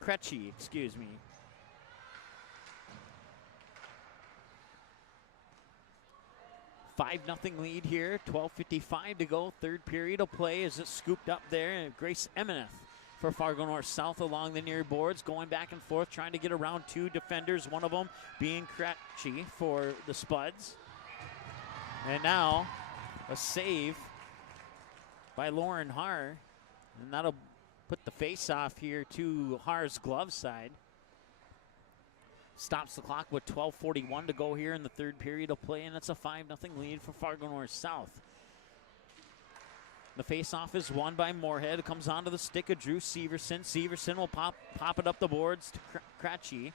5-0 lead here, 12:55 to go. Third period of play as it's scooped up there, and Grace Emineth for Fargo North South along the near boards, going back and forth, trying to get around two defenders, one of them being Krejci for the Spuds. And now a save by Lauren Haar, and that'll put the face-off here to Haar's glove side. Stops the clock with 12:41 to go here in the third period of play, and it's a 5-0 lead for Fargo North South. The face-off is won by Moorhead. It comes onto the stick of Drew Severson. Severson will pop it up the boards to Krejci.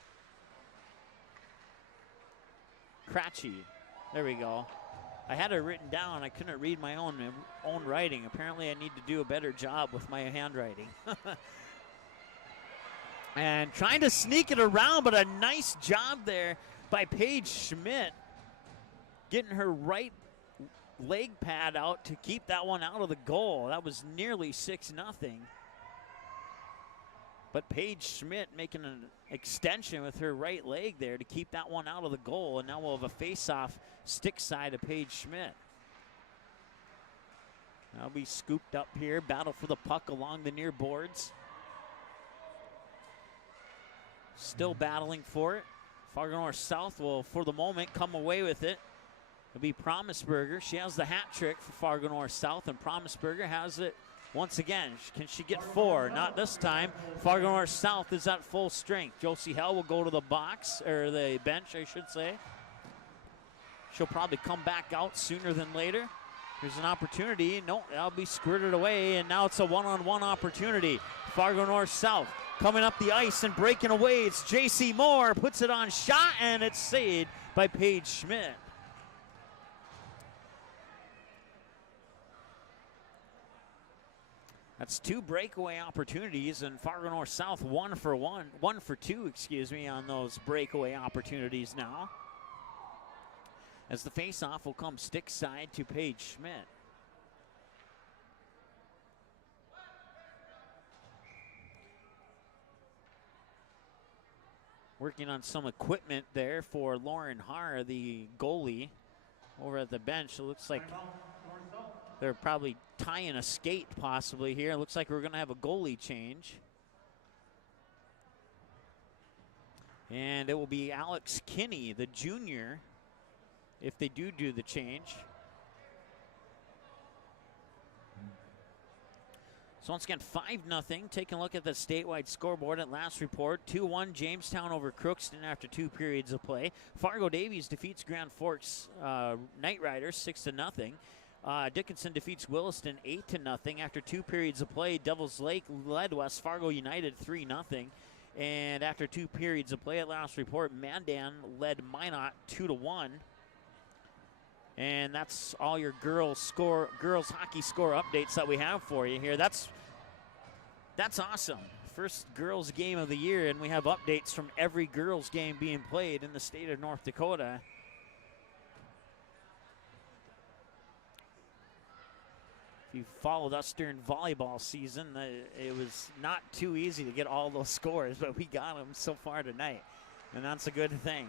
There we go. I had it written down. I couldn't read my own writing. Apparently, I need to do a better job with my handwriting. And trying to sneak it around, but a nice job there by Paige Schmidt, getting her right leg pad out to keep that one out of the goal. That was nearly 6-0. But Paige Schmidt making an extension with her right leg there to keep that one out of the goal. And now we'll have a face-off stick side of Paige Schmidt. That'll be scooped up here. Battle for the puck along the near boards. Still battling for it. Fargo North South will, for the moment, come away with it. It'll be Promisberger. She has the hat trick for Fargo North South, and Promisberger has it once again. Can she get 4? Not this time. Fargo North South is at full strength. Josie Hell will go to the box, or the bench, I should say. She'll probably come back out sooner than later. There's an opportunity. No, that'll be squirted away, and now it's a one-on-one opportunity. Fargo North South coming up the ice and breaking away. It's J.C. Moore, puts it on shot, and it's saved by Paige Schmidt. That's 2 breakaway opportunities, and Fargo North South 1 for 2, on those breakaway opportunities now. As the face-off will come stick side to Paige Schmidt. Working on some equipment there for Lauren Haar, the goalie, over at the bench. It looks like they're probably tying a skate possibly here. It looks like we're going to have a goalie change. And it will be Alex Kinney, the junior, if they do the change. So once again, 5-0. Taking a look at the statewide scoreboard at last report. 2-1 Jamestown over Crookston after 2 periods of play. Fargo Davies defeats Grand Forks Knight Riders 6-0. Dickinson defeats Williston 8-0 after 2 periods of play. Devils Lake led West Fargo United 3-0. And after 2 periods of play at last report, Mandan led Minot 2-1. And that's all your girls hockey score updates that we have for you here. That's awesome. First girls game of the year, and we have updates from every girls game being played in the state of North Dakota. If you followed us during volleyball season, it was not too easy to get all those scores, but we got them so far tonight, and that's a good thing.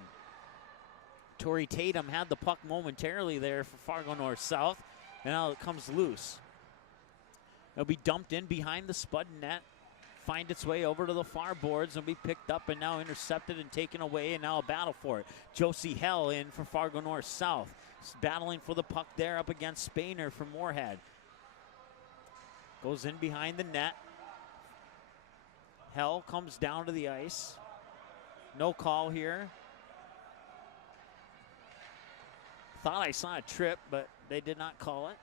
Tori Tatum had the puck momentarily there for Fargo North South, and now it comes loose. It'll be dumped in behind the Spud net, find its way over to the far boards, and be picked up and now intercepted and taken away, and now a battle for it. Josie Hell in for Fargo North South, battling for the puck there up against Spainer from Moorhead. Goes in behind the net. Hell comes down to the ice. No call here. Thought I saw a trip, but they did not call it.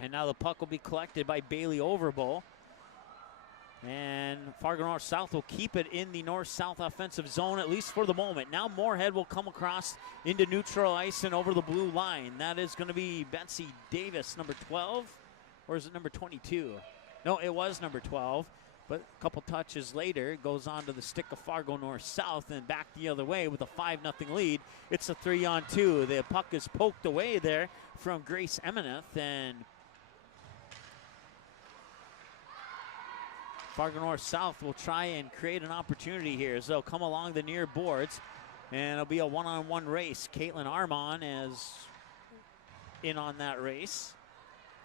And now the puck will be collected by Bailey Overbo. And Fargo North South will keep it in the north-south offensive zone, at least for the moment. Now Moorhead will come across into neutral ice and over the blue line. That is going to be Betsy Davis, number 12. Or is it number 22? No, it was number 12. But a couple touches later, it goes on to the stick of Fargo North South and back the other way with a 5-0 lead. It's a 3-on-2. The puck is poked away there from Grace Emineth, and Fargo North South will try and create an opportunity here as they'll come along the near boards, and it'll be a one-on-one race. Caitlin Armon is in on that race,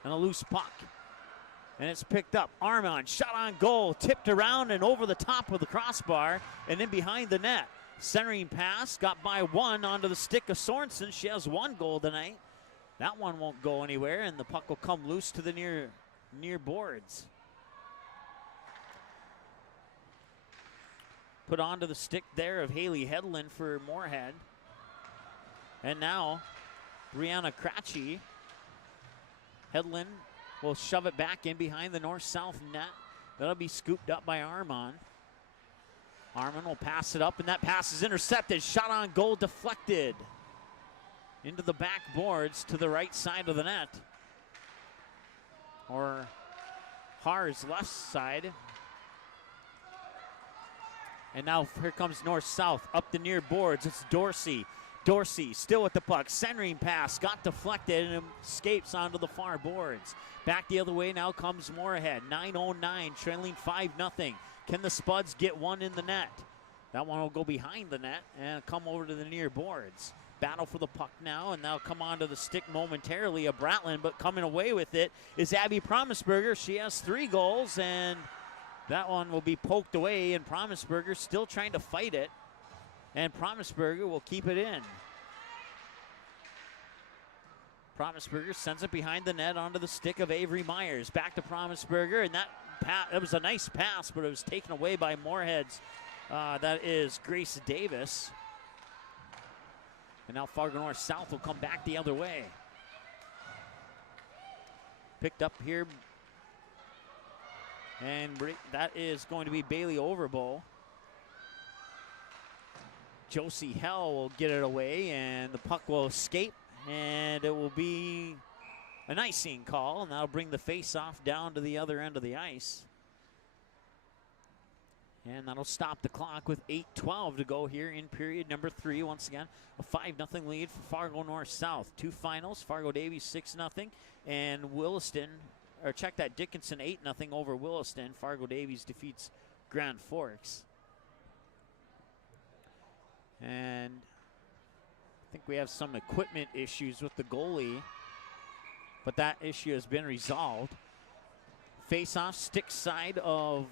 and a loose puck. And it's picked up. Armon, shot on goal, tipped around and over the top of the crossbar and then behind the net. Centering pass, got by one onto the stick of Sorensen. She has 1 goal tonight. That one won't go anywhere, and the puck will come loose to the near boards. Put onto the stick there of Haley Hedlund for Moorhead. And now, Brianna Cratchy. Hedlund will shove it back in behind the north-south net. That'll be scooped up by Armon. Armon will pass it up, and that pass is intercepted. Shot on goal, deflected into the back boards to the right side of the net. Or Haar's left side. And now here comes north-south, up the near boards. It's Dorsey. Dorsey still with the puck. Centering pass got deflected and escapes onto the far boards. Back the other way now comes Moorhead. 9:09, trailing 5-0. Can the Spuds get one in the net? That one will go behind the net and come over to the near boards. Battle for the puck now, and now come onto the stick momentarily of Bratland, but coming away with it is Abby Promisberger. She has 3 goals, and that one will be poked away, and Promisberger still trying to fight it. And Promisberger will keep it in. Promisberger sends it behind the net onto the stick of Avery Myers. Back to Promisberger, and that was a nice pass, but it was taken away by Moorhead's. That is Grace Davis. And now Fargo North South will come back the other way. Picked up here. And that is going to be Bailey Overbo. Josie Hell will get it away, and the puck will escape, and it will be an icing call, and that'll bring the face-off down to the other end of the ice. And that'll stop the clock with 8:12 to go here in period number 3. Once again, a 5-0 lead for Fargo North South. 2 finals, Fargo Davies 6-0, and Williston, or check that, Dickinson 8-0 over Williston. Fargo Davies defeats Grand Forks. And I think we have some equipment issues with the goalie, but that issue has been resolved. Face-off, stick side of,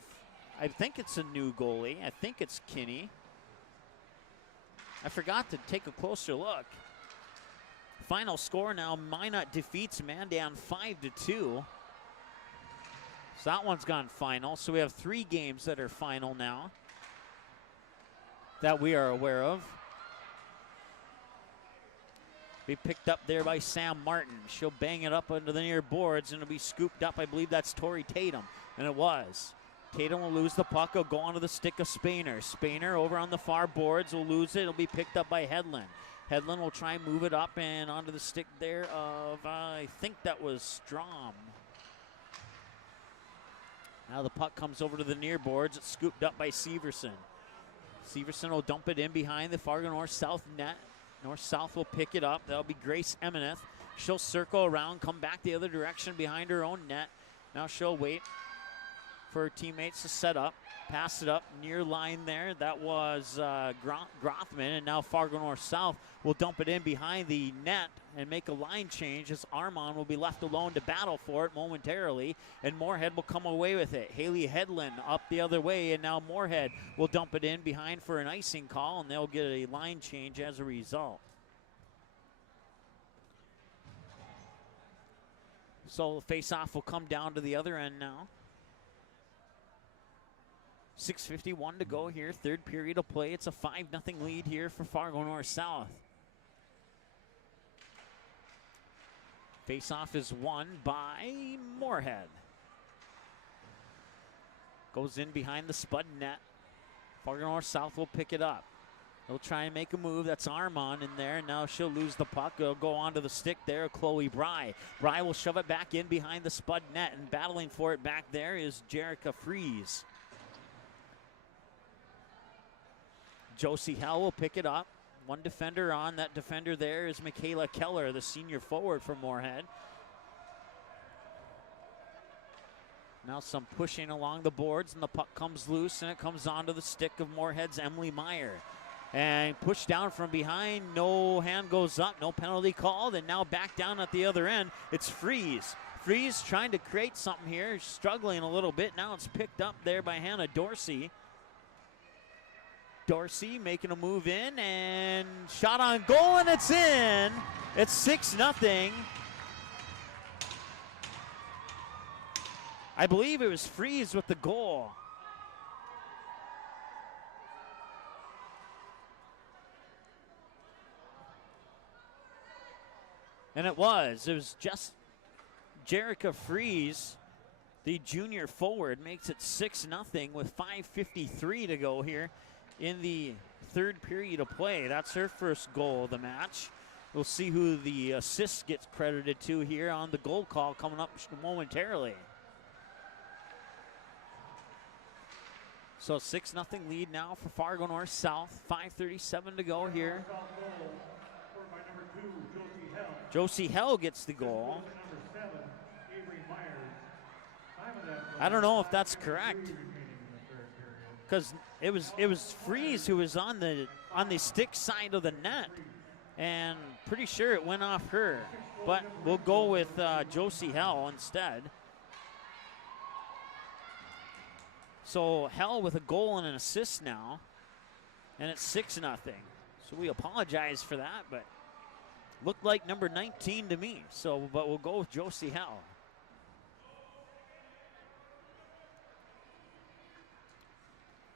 I think it's a new goalie. I think it's Kinney. I forgot to take a closer look. Final score now, Minot defeats Mandan 5-2. So that one's gone final. So we have 3 games that are final now that we are aware of. Be picked up there by Sam Martin. She'll bang it up under the near boards, and it'll be scooped up. I believe that's Tori Tatum, and it was. Tatum will lose the puck. It'll go onto the stick of Spainer. Spainer over on the far boards will lose it. It'll be picked up by Hedlund. Hedlund will try and move it up and onto the stick there of, I think that was Strom. Now the puck comes over to the near boards. It's scooped up by Severson. Severson will dump it in behind the Fargo North-South net. North-South will pick it up. That'll be Grace Emineth. She'll circle around, come back the other direction behind her own net. Now she'll wait for her teammates to set up. Pass it up near line there. That was Grothman, and now Fargo North-South will dump it in behind the net and make a line change as Armand will be left alone to battle for it momentarily, and Moorhead will come away with it. Haley Hedlund up the other way, and now Moorhead will dump it in behind for an icing call, and they'll get a line change as a result. So the face-off will come down to the other end now. 6:51 to go here, 3rd period of play. It's a 5-0 lead here for Fargo North-South. Face-off is won by Moorhead. Goes in behind the Spud net. Fargo North-South will pick it up. They'll try and make a move. That's Armand in there. Now she'll lose the puck. It'll go onto the stick there, Chloe Bry. Bry will shove it back in behind the Spud net, and battling for it back there is Jerica Fries. Josie Hell will pick it up. One defender on. That defender there is Michaela Keller, the senior forward for Moorhead. Now some pushing along the boards, and the puck comes loose, and it comes onto the stick of Moorhead's Emily Meyer. And pushed down from behind. No hand goes up. No penalty called. And now back down at the other end, it's Fries. Fries trying to create something here. Struggling a little bit. Now it's picked up there by Hannah Dorsey. Dorsey making a move in, and shot on goal, and it's in. It's 6-0. I believe it was Fries with the goal. And it was just Jerica Fries, the junior forward, makes it 6-0 with 5:53 to go here in the 3rd period of play. That's her first goal of the match. We'll see who the assist gets credited to here on the goal call coming up momentarily. So 6-0 lead now for Fargo North-South. 5:37 to go here. Josie Hell gets the goal. I don't know if that's correct, because it was Fries who was on the stick side of the net, and pretty sure it went off her. But we'll go with Josie Hell instead. So Hell with a goal and an assist now, and it's 6-0. So we apologize for that, but looked like number 19 to me. So, but we'll go with Josie Hell.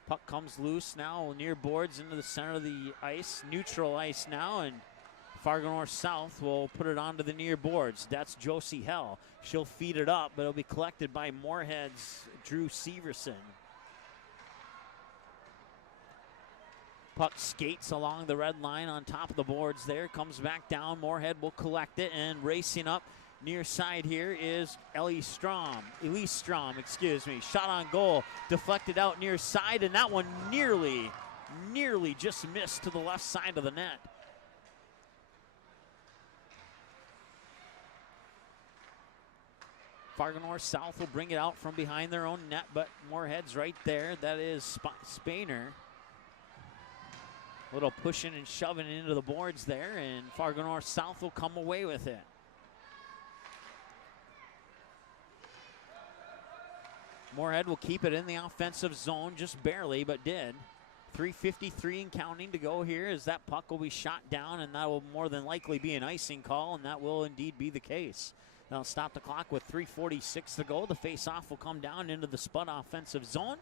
Puck comes loose now near boards into the center of the ice, neutral ice now, and Fargo North-South will put it onto the near boards. That's Josie Hell. She'll feed it up, but it'll be collected by Moorhead's Drew Severson. Puck skates along the red line on top of the boards there, comes back down. Moorhead will collect it, and racing up near side here is Elise Strom, shot on goal, deflected out near side, and that one nearly just missed to the left side of the net. Fargo North-South will bring it out from behind their own net, but Moorhead's right there. That is Spainer. Little pushing and shoving into the boards there, and Fargo North-South will come away with it. Moorhead will keep it in the offensive zone, just barely, but did. 3:53 and counting to go here as that puck will be shot down, and that will more than likely be an icing call, and that will indeed be the case. They'll stop the clock with 3:46 to go. The face-off will come down into the Spud offensive zone.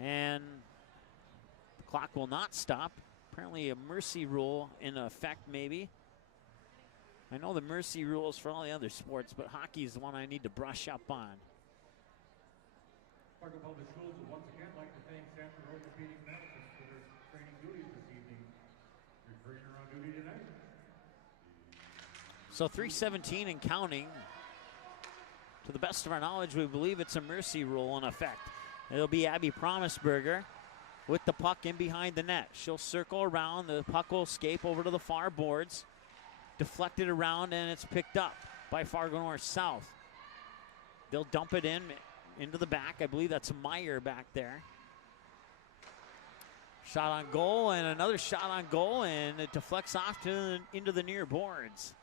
And the clock will not stop. Apparently a mercy rule in effect, maybe. I know the mercy rules for all the other sports, but hockey is the one I need to brush up on. Fargo Public Schools would once again like to thank Sanford Orthopedic Medicine for their training duties this evening. Referring her on duty tonight. So 3:17 and counting. To the best of our knowledge, we believe it's a mercy rule in effect. It'll be Abby Promisberger with the puck in behind the net. She'll circle around. The puck will escape over to the far boards. Deflected around, and it's picked up by Fargo North South. They'll dump it into the back. I believe that's Meyer back there. Shot on goal, and another shot on goal, and it deflects off into the near boards.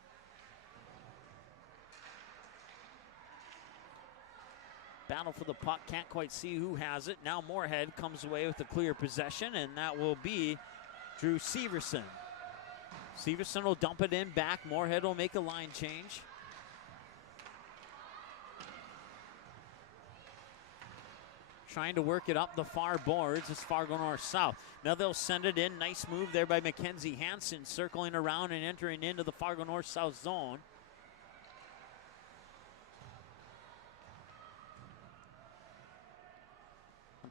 Battle for the puck, can't quite see who has it. Now Moorhead comes away with a clear possession, and that will be Drew Severson. Severson will dump it in back. Moorhead will make a line change. Trying to work it up the far boards is Fargo North South. Now they'll send it in. Nice move there by Mackenzie Hansen, circling around and entering into the Fargo North South zone.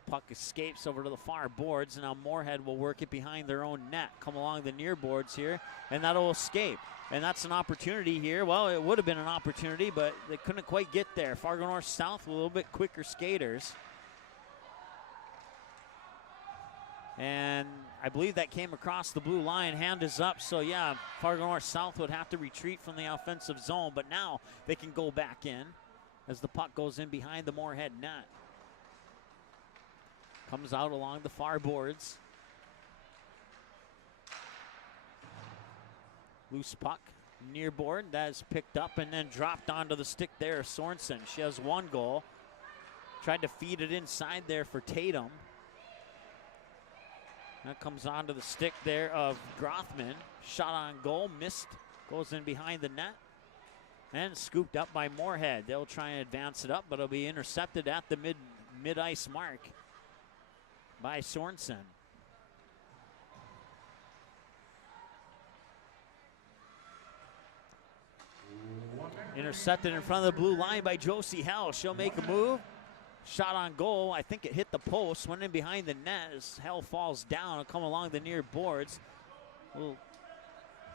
Puck escapes over to the far boards, and now Moorhead will work it behind their own net. Come along the near boards here, and that'll escape. And that's an opportunity here. Well, it would have been an opportunity, but they couldn't quite get there. Fargo North South with a little bit quicker skaters. And I believe that came across the blue line. Hand is up, so yeah, Fargo North South would have to retreat from the offensive zone, but now they can go back in as the puck goes in behind the Moorhead net. Comes out along the far boards. Loose puck, near board. That is picked up and then dropped onto the stick there of Sorensen. She has one goal. Tried to feed it inside there for Tatum. That comes onto the stick there of Grothman. Shot on goal, missed. Goes in behind the net. And scooped up by Moorhead. They'll try and advance it up, but it'll be intercepted at the mid-ice mark by Sorensen. Intercepted in front of the blue line by Josie Hell. She'll make a move. Shot on goal. I think it hit the post. Went in behind the net as Hell falls down and come along the near boards. A little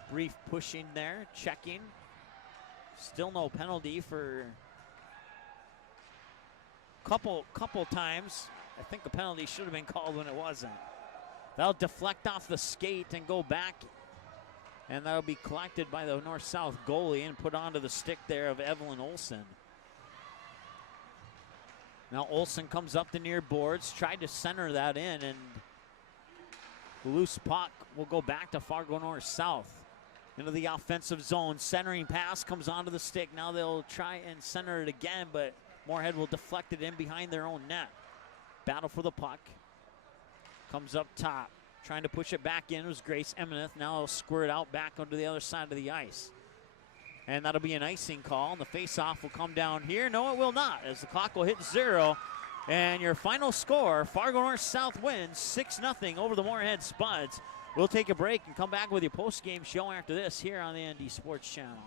brief pushing there. Checking. Still no penalty for couple times. I think the penalty should have been called when it wasn't. That'll deflect off the skate and go back. And that'll be collected by the North-South goalie and put onto the stick there of Evelyn Olsen. Now Olsen comes up the near boards, tried to center that in, and the loose puck will go back to Fargo North-South. Into the offensive zone, centering pass comes onto the stick. Now they'll try and center it again, but Moorhead will deflect it in behind their own net. Battle for the puck. Comes up top. Trying to push it back in was Grace Emineth. Now it'll squirt out back onto the other side of the ice. And that'll be an icing call. And the face-off will come down here. No, it will not, as the clock will hit 0. And your final score, Fargo North-South wins 6-0 over the Moorhead Spuds. We'll take a break and come back with your post-game show after this here on the ND Sports Channel.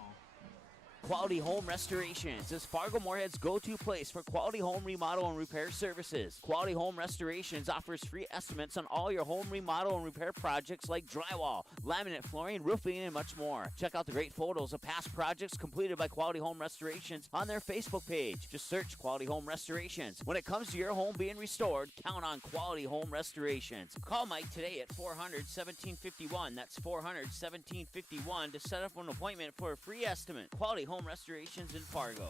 Quality Home Restorations is Fargo Moorhead's go-to place for quality home remodel and repair services. Quality Home Restorations offers free estimates on all your home remodel and repair projects like drywall, laminate flooring, roofing, and much more. Check out the great photos of past projects completed by Quality Home Restorations on their Facebook page. Just search Quality Home Restorations. When it comes to your home being restored, count on Quality Home Restorations. Call Mike today at 400-1751. That's 400-1751 to set up an appointment for a free estimate. Quality Home Restorations in Fargo.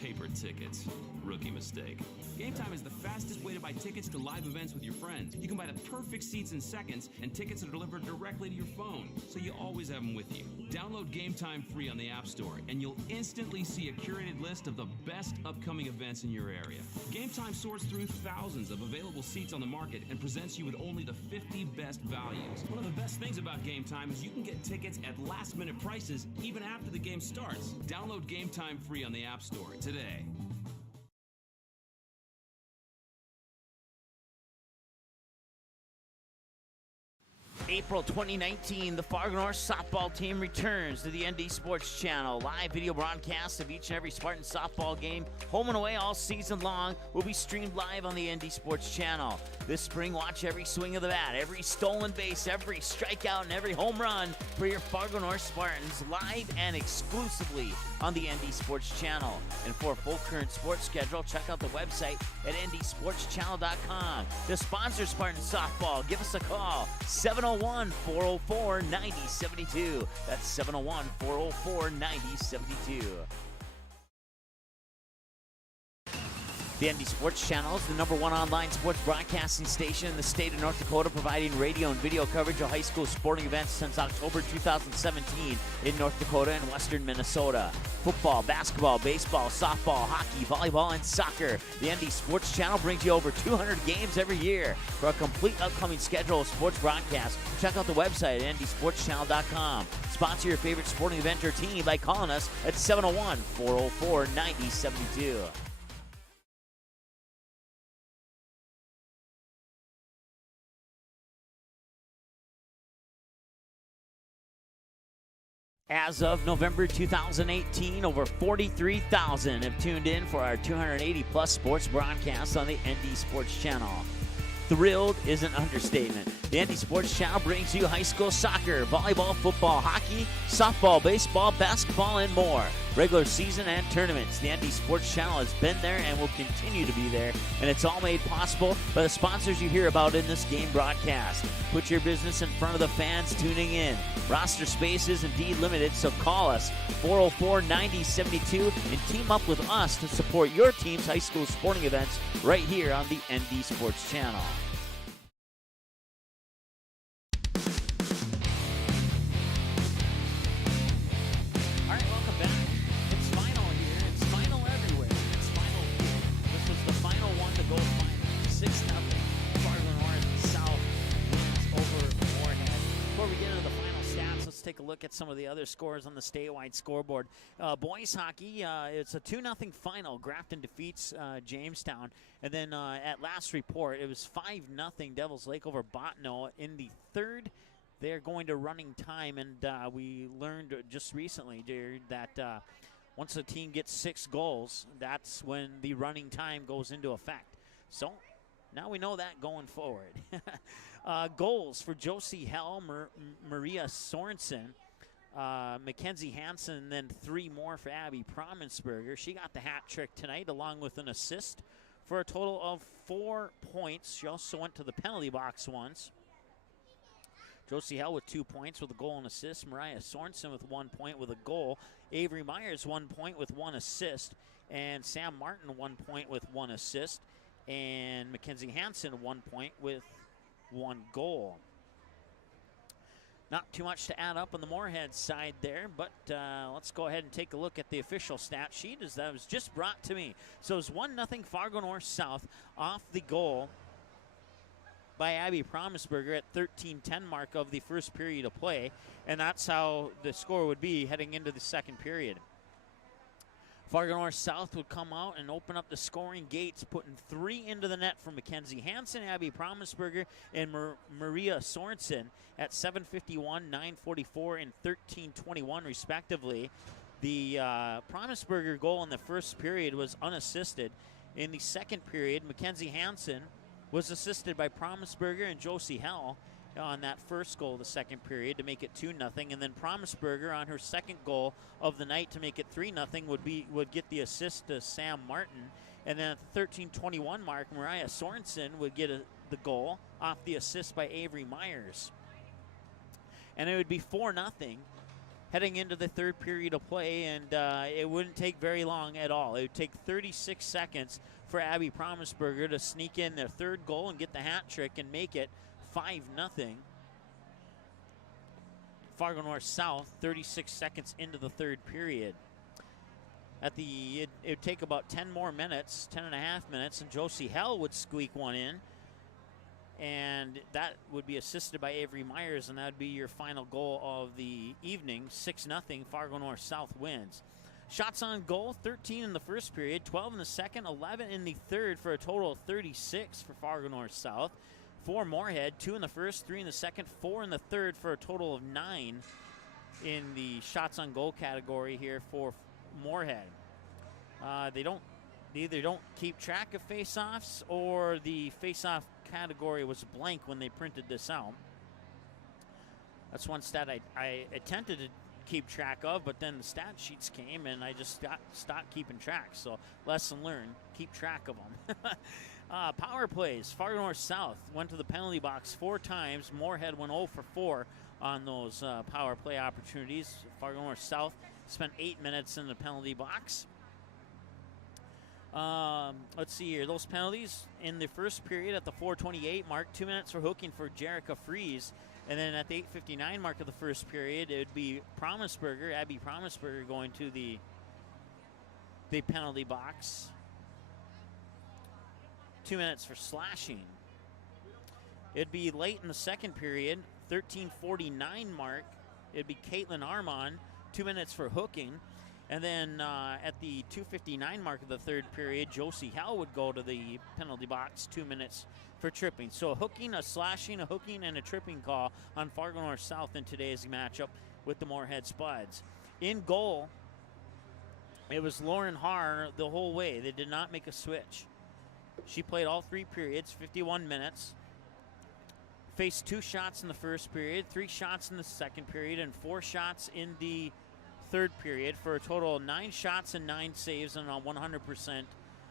Paper tickets. Rookie mistake. Game Time is the fastest way to buy tickets to live events with your friends. You can buy the perfect seats in seconds, and tickets are delivered directly to your phone, so you always have them with you. Download Game Time free on the App Store, and you'll instantly see a curated list of the best upcoming events in your area. Game Time sorts through thousands of available seats on the market and presents you with only the 50 best values. One of the best things about Game Time is you can get tickets at last-minute prices even after the game starts. Download Game Time free on the App Store today. April 2019, the Fargo North softball team returns to the ND Sports Channel. Live video broadcasts of each and every Spartan softball game, home and away all season long, will be streamed live on the ND Sports Channel. This spring, watch every swing of the bat, every stolen base, every strikeout, and every home run for your Fargo North Spartans live and exclusively on the ND Sports Channel. And for a full current sports schedule, check out the website at ndsportschannel.com. To sponsor Spartan softball, give us a call, 701-404-9072. That's 701-404-9072. The ND Sports Channel is the #1 online sports broadcasting station in the state of North Dakota, providing radio and video coverage of high school sporting events since October 2017 in North Dakota and western Minnesota. Football, basketball, baseball, softball, hockey, volleyball, and soccer. The ND Sports Channel brings you over 200 games every year. For a complete upcoming schedule of sports broadcasts, check out the website at ndsportschannel.com. Sponsor your favorite sporting event or team by calling us at 701-404-9072. As of November 2018, over 43,000 have tuned in for our 280-plus sports broadcasts on the ND Sports Channel. Thrilled is an understatement. The ND Sports Channel brings you high school soccer, volleyball, football, hockey, softball, baseball, basketball, and more. Regular season and tournaments. The ND Sports Channel has been there and will continue to be there, and it's all made possible by the sponsors you hear about in this game broadcast. Put your business in front of the fans tuning in. Roster space is indeed limited, so call us 404-9072 and team up with us to support your team's high school sporting events right here on the ND Sports Channel. Take a look at some of the other scores on the statewide scoreboard. Boys hockey, it's a 2-0 final. Grafton defeats Jamestown. And then at last report, it was 5-0 Devils Lake over Bottineau in the third. They're going to running time, and we learned just recently, dear, that once a team gets 6 goals, that's when the running time goes into effect. So now we know that going forward. Goals for Josie Hell, Maria Sorensen, Mackenzie Hansen, and then 3 more for Abby Promensberger. She got the hat trick tonight along with an assist for a total of 4 points. She also went to the penalty box once. Josie Hell with 2 points with a goal and assist. Mariah Sorensen with 1 point with a goal. Avery Myers 1 point with 1 assist. And Sam Martin 1 point with 1 assist. And Mackenzie Hansen 1 point with 1 goal. Not too much to add up on the Moorhead side there, but let's go ahead and take a look at the official stat sheet as that was just brought to me. So it's 1-0 Fargo North South off the goal by Abby Promensberger at 13:10 mark of the first period of play, and that's how the score would be heading into the second period. Fargo North South would come out and open up the scoring gates, putting 3 into the net for Mackenzie Hansen, Abby Promensberger, and Maria Sorensen at 7:51, 9:44, and 13:21 respectively. The Promensberger goal in the first period was unassisted. In the second period, Mackenzie Hansen was assisted by Promensberger and Josie Hell on that first goal of the second period to make it 2-0, and then Promensberger on her second goal of the night to make it 3-0 would get the assist to Sam Martin, and then at the 13:21 mark, Mariah Sorensen would get the goal off the assist by Avery Myers, and it would be 4-0 heading into the third period of play, and it wouldn't take very long at all. It would take 36 seconds for Abby Promisberger to sneak in their third goal and get the hat trick and make it 5-0. Fargo North South, 36 seconds into the third period. It would take about 10 more minutes, 10 and a half minutes, and Josie Hell would squeak one in. And that would be assisted by Avery Myers, and that would be your final goal of the evening. 6-0, Fargo North South wins. Shots on goal, 13 in the first period, 12 in the second, 11 in the third, for a total of 36 for Fargo North South. 4 Moorhead, 2 in the first, 3 in the second, 4 in the third, for a total of 9 in the shots on goal category here for Moorhead. They either don't keep track of face-offs, or the face-off category was blank when they printed this out. That's one stat I attempted to keep track of, but then the stat sheets came and I just stopped keeping track. So lesson learned, keep track of them. Power plays, Fargo North South went to the penalty box 4 times. Moorhead went 0 for 4 on those power play opportunities. Fargo North South spent 8 minutes in the penalty box. Let's see here. Those penalties in the first period at the 4:28 mark, 2 minutes for hooking for Jerica Fries. And then at the 8:59 mark of the first period, it would be Abby Promisberger, going to the penalty box. 2 minutes for slashing. It'd be late in the second period, 13:49 mark. It'd be Caitlin Armand, 2 minutes for hooking. And then at the 2:59 mark of the third period, Josie Howell would go to the penalty box, 2 minutes for tripping. So a hooking, a slashing, a hooking, and a tripping call on Fargo North South in today's matchup with the Moorhead Spuds. In goal, it was Lauren Haar the whole way. They did not make a switch. She played all 3 periods, 51 minutes. Faced 2 shots in the first period, 3 shots in the second period, and 4 shots in the third period, for a total of 9 shots and 9 saves and a 100%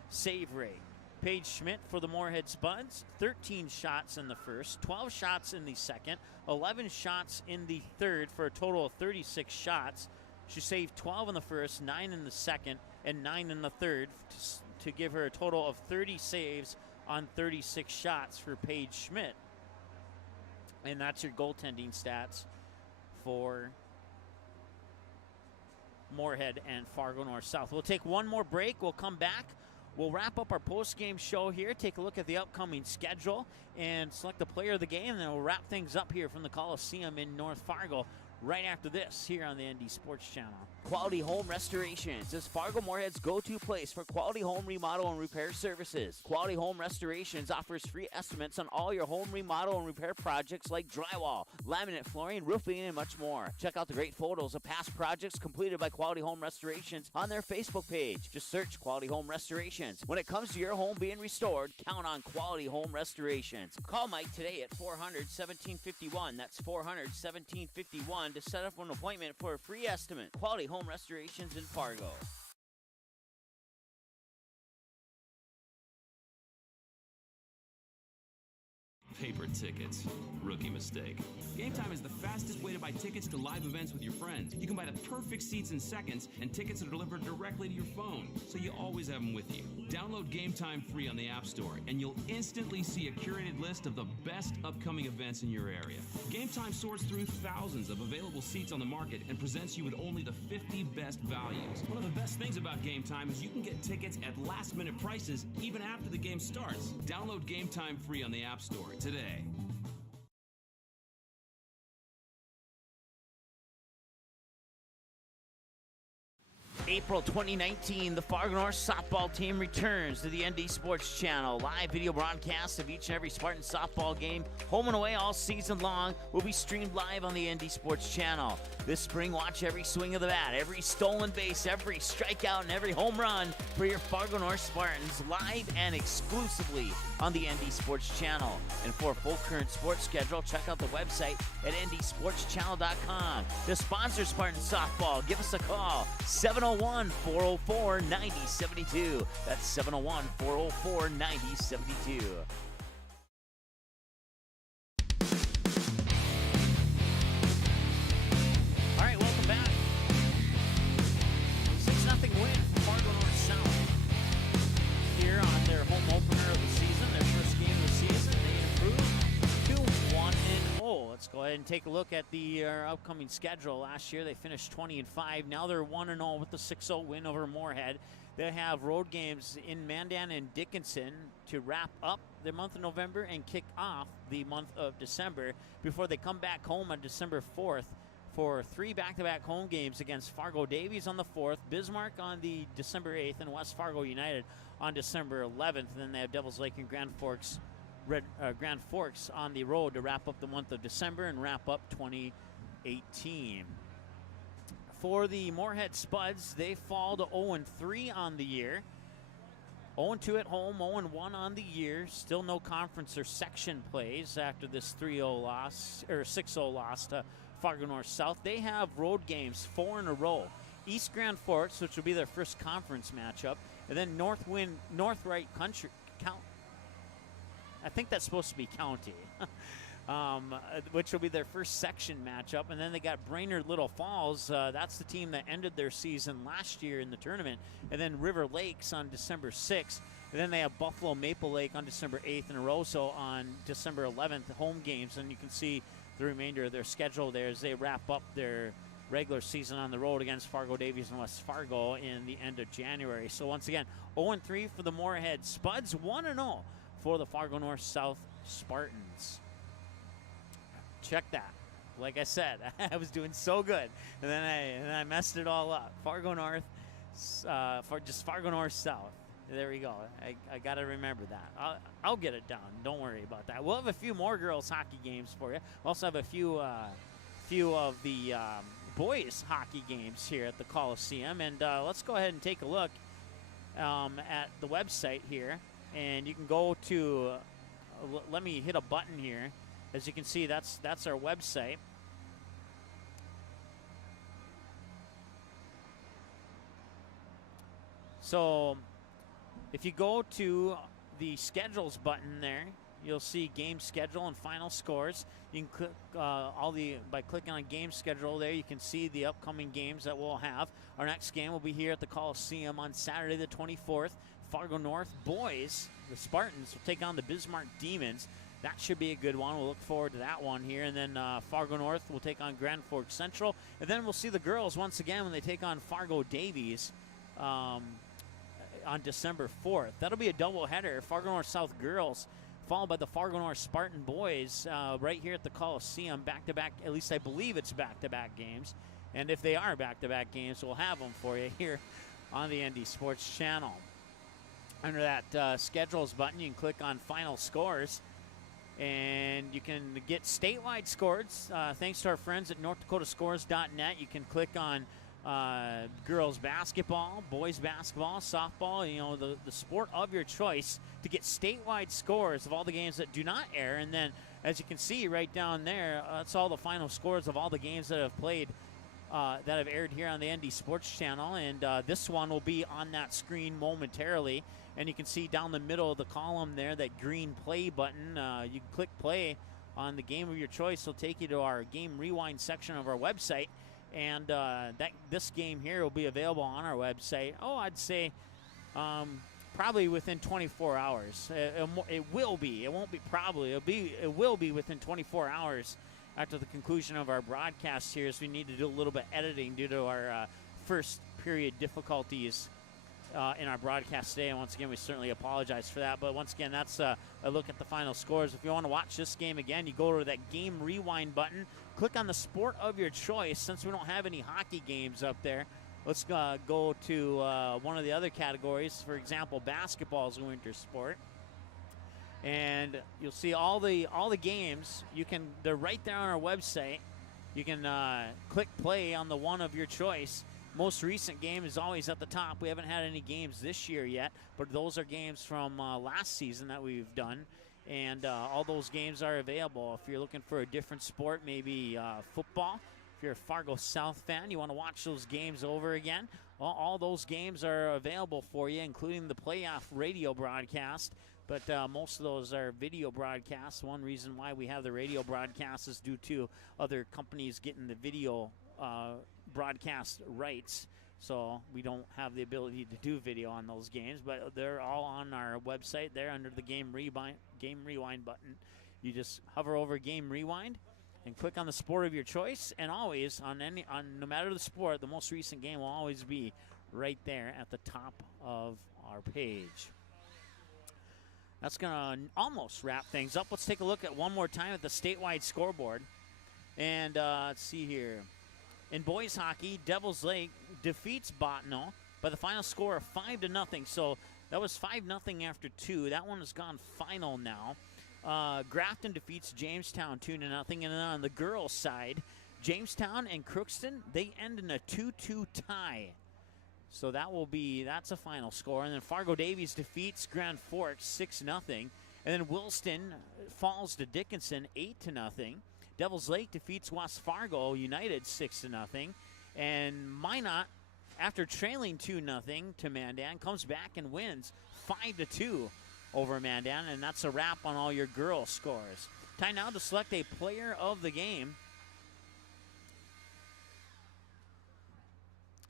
save rate. Paige Schmidt for the Moorhead Spuds, 13 shots in the first, 12 shots in the second, 11 shots in the third, for a total of 36 shots. She saved 12 in the first, 9 in the second, and 9 in the third, to give her a total of 30 saves on 36 shots for Paige Schmidt. And that's your goaltending stats for Moorhead and Fargo North South. We'll take one more break. We'll come back. We'll wrap up our post-game show here, take a look at the upcoming schedule, and select the player of the game, and then we'll wrap things up here from the Coliseum in North Fargo right after this here on the ND Sports Channel. Quality Home Restorations is Fargo Moorhead's go-to place for quality home remodel and repair services. Quality Home Restorations offers free estimates on all your home remodel and repair projects like drywall, laminate flooring, roofing, and much more. Check out the great photos of past projects completed by Quality Home Restorations on their Facebook page. Just search Quality Home Restorations. When it comes to your home being restored, count on Quality Home Restorations. Call Mike today at 400-1751. That's 400-1751 to set up an appointment for a free estimate. Quality Home Restorations in Fargo. Paper tickets. Rookie mistake. Game Time is the fastest way to buy tickets to live events with your friends. You can buy the perfect seats in seconds, and tickets are delivered directly to your phone, so you always have them with you. Download Game Time free on the App Store, and you'll instantly see a curated list of the best upcoming events in your area. Game Time sorts through thousands of available seats on the market and presents you with only the 50 best values. One of the best things about Game Time is you can get tickets at last-minute prices even after the game starts. Download Game Time free on the App Store today. April 2019, the Fargo North softball team returns to the ND Sports Channel. Live video broadcasts of each and every Spartan softball game, home and away all season long, will be streamed live on the ND Sports Channel. This spring, watch every swing of the bat, every stolen base, every strikeout, and every home run for your Fargo North Spartans, live and exclusively on the ND Sports Channel. And for a full current sports schedule, check out the website at ndsportschannel.com. To sponsor Spartan softball, give us a call, 701-404-9072. That's 701-404-9072. All right, welcome back Let's go ahead and take a look at the upcoming schedule. Last year they finished 20-5. Now they're 1-0 with the 6-0 win over Moorhead. They have road games in Mandan and Dickinson to wrap up the month of November and kick off the month of December before they come back home on December 4th for 3 back-to-back home games against Fargo Davies on the 4th, Bismarck on the December 8th, and West Fargo United on December 11th. And then they have Devils Lake and Grand Forks on the road to wrap up the month of December and wrap up 2018. For the Moorhead Spuds, they fall to 0-3 on the year. 0-2 at home, 0-1 on the year. Still no conference or section plays after this 3-0 loss, or 6-0 loss to Fargo North South. They have road games 4 in a row. East Grand Forks, which will be their first conference matchup, and then North Right Country. I think that's supposed to be county. Which will be their first section matchup. And then they got Brainerd Little Falls. That's the team that ended their season last year in the tournament. And then River Lakes on December 6th. And then they have Buffalo Maple Lake on December 8th in a row. So on December 11th, home games. And you can see the remainder of their schedule there as they wrap up their regular season on the road against Fargo Davies and West Fargo in the end of January. So once again, 0-3 for the Moorhead Spuds, 1-0 for the Fargo North South Spartans. Check that. Like I said, I was doing so good, and then I messed it all up. Fargo North, Fargo North South. There we go. I got to remember that. I'll get it done. Don't worry about that. We'll have a few more girls hockey games for you. We'll also have a few of the boys hockey games here at the Coliseum, and let's go ahead and take a look at the website here, and you can go to. Let me hit a button here. As you can see, that's our website. So if you go to the schedules button there, you'll see game schedule and final scores. You can click by clicking on game schedule there, you can see the upcoming games that we'll have. Our next game will be here at the Coliseum on Saturday the 24th. Fargo North boys, the Spartans, will take on the Bismarck Demons. That should be a good one. We'll look forward to that one here. And then Fargo North will take on Grand Forks Central. And then we'll see the girls once again when they take on Fargo Davies on December 4th. That'll be a doubleheader. Fargo North South girls followed by the Fargo North Spartan boys right here at the Coliseum. Back-to-back, at least I believe it's back-to-back games. And if they are back-to-back games, we'll have them for you here on the ND Sports Channel. Under that schedules button, you can click on final scores. And you can get statewide scores thanks to our friends at NorthDakotaScores.net. You can click on girls basketball, boys basketball, softball, you know, the sport of your choice to get statewide scores of all the games that do not air. And then, as you can see right down there, that's all the final scores of all the games that have played, that have aired here on the ND Sports Channel. And this one will be on that screen momentarily. And you can see down the middle of the column there, that green play button. You can click play on the game of your choice. It'll take you to our game rewind section of our website. And this game here will be available on our website. Oh, I'd say probably within 24 hours. It will be. It won't be probably. It will be within 24 hours after the conclusion of our broadcast here, as we need to do a little bit of editing due to our first period difficulties in our broadcast today. And once again, we certainly apologize for that. But once again, that's a look at the final scores. If you want to watch this game again, you go to that game rewind button, click on the sport of your choice. Since we don't have any hockey games up there, let's go to one of the other categories. For example, basketball is a winter sport. And you'll see all the games. They're right there on our website. You can click play on the one of your choice. Most recent game is always at the top. We haven't had any games this year yet, but those are games from last season that we've done. And all those games are available. If you're looking for a different sport, maybe football. If you're a Fargo South fan, you want to watch those games over again, all those games are available for you, including the playoff radio broadcast. But most of those are video broadcasts. One reason why we have the radio broadcast is due to other companies getting the video broadcast rights. So we don't have the ability to do video on those games, but they're all on our website there under the Game Rewind button. You just hover over Game Rewind, and click on the sport of your choice. And always, on no matter the sport, the most recent game will always be right there at the top of our page. That's going to almost wrap things up. Let's take a look at one more time at the statewide scoreboard. And let's see here. In boys hockey, Devils Lake defeats Bottineau by the final score of 5-0. So that was 5-0 after 2. That one has gone final now. Grafton defeats Jamestown 2-0. And then on the girls' side, Jamestown and Crookston, they end in a 2-2 tie. So that's a final score. And then Fargo Davies defeats Grand Forks 6-0. And then Wilston falls to Dickinson 8-0. Devils Lake defeats West Fargo United 6-0. And Minot, after trailing 2-0 to Mandan, comes back and wins 5-2 over Mandan. And that's a wrap on all your girls' scores. Time now to select a player of the game.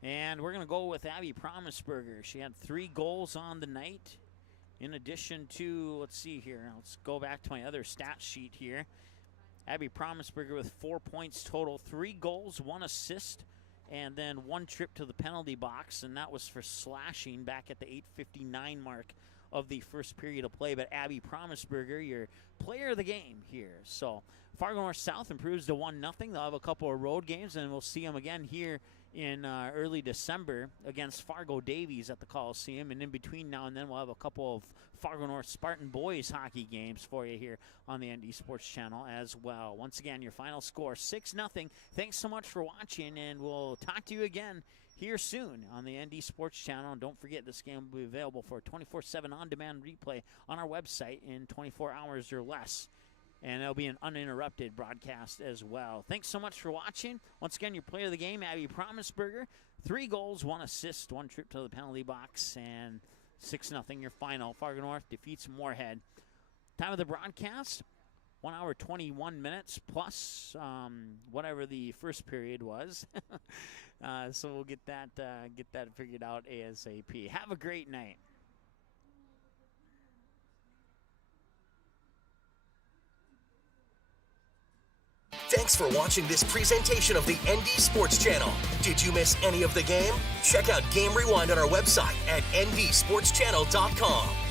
And we're going to go with Abby Promisberger. She had 3 goals on the night. In addition to, let's see here. Let's go back to my other stat sheet here. Abby Promisberger with 4 points total, 3 goals, 1 assist, and then 1 trip to the penalty box, and that was for slashing back at the 8:59 mark of the first period of play. But Abby Promisberger, your player of the game here. So Fargo North South improves to 1-0. They'll have a couple of road games, and we'll see them again here in early December against Fargo Davies at the Coliseum. And in between now and then, we'll have a couple of Fargo North Spartan boys hockey games for you here on the ND Sports Channel as well. Once again, your final score, 6-0. Thanks so much for watching, and we'll talk to you again here soon on the ND Sports Channel. And don't forget, this game will be available for 24/7 on-demand replay on our website in 24 hours or less. And it'll be an uninterrupted broadcast as well. Thanks so much for watching. Once again, your player of the game, Abby Promisberger. 3 goals, 1 assist, 1 trip to the penalty box, and 6-0 your final. Fargo North defeats Moorhead. Time of the broadcast, 1 hour, 21 minutes, plus whatever the first period was. So we'll get that figured out ASAP. Have a great night. Thanks for watching this presentation of the ND Sports Channel. Did you miss any of the game? Check out Game Rewind on our website at ndsportschannel.com.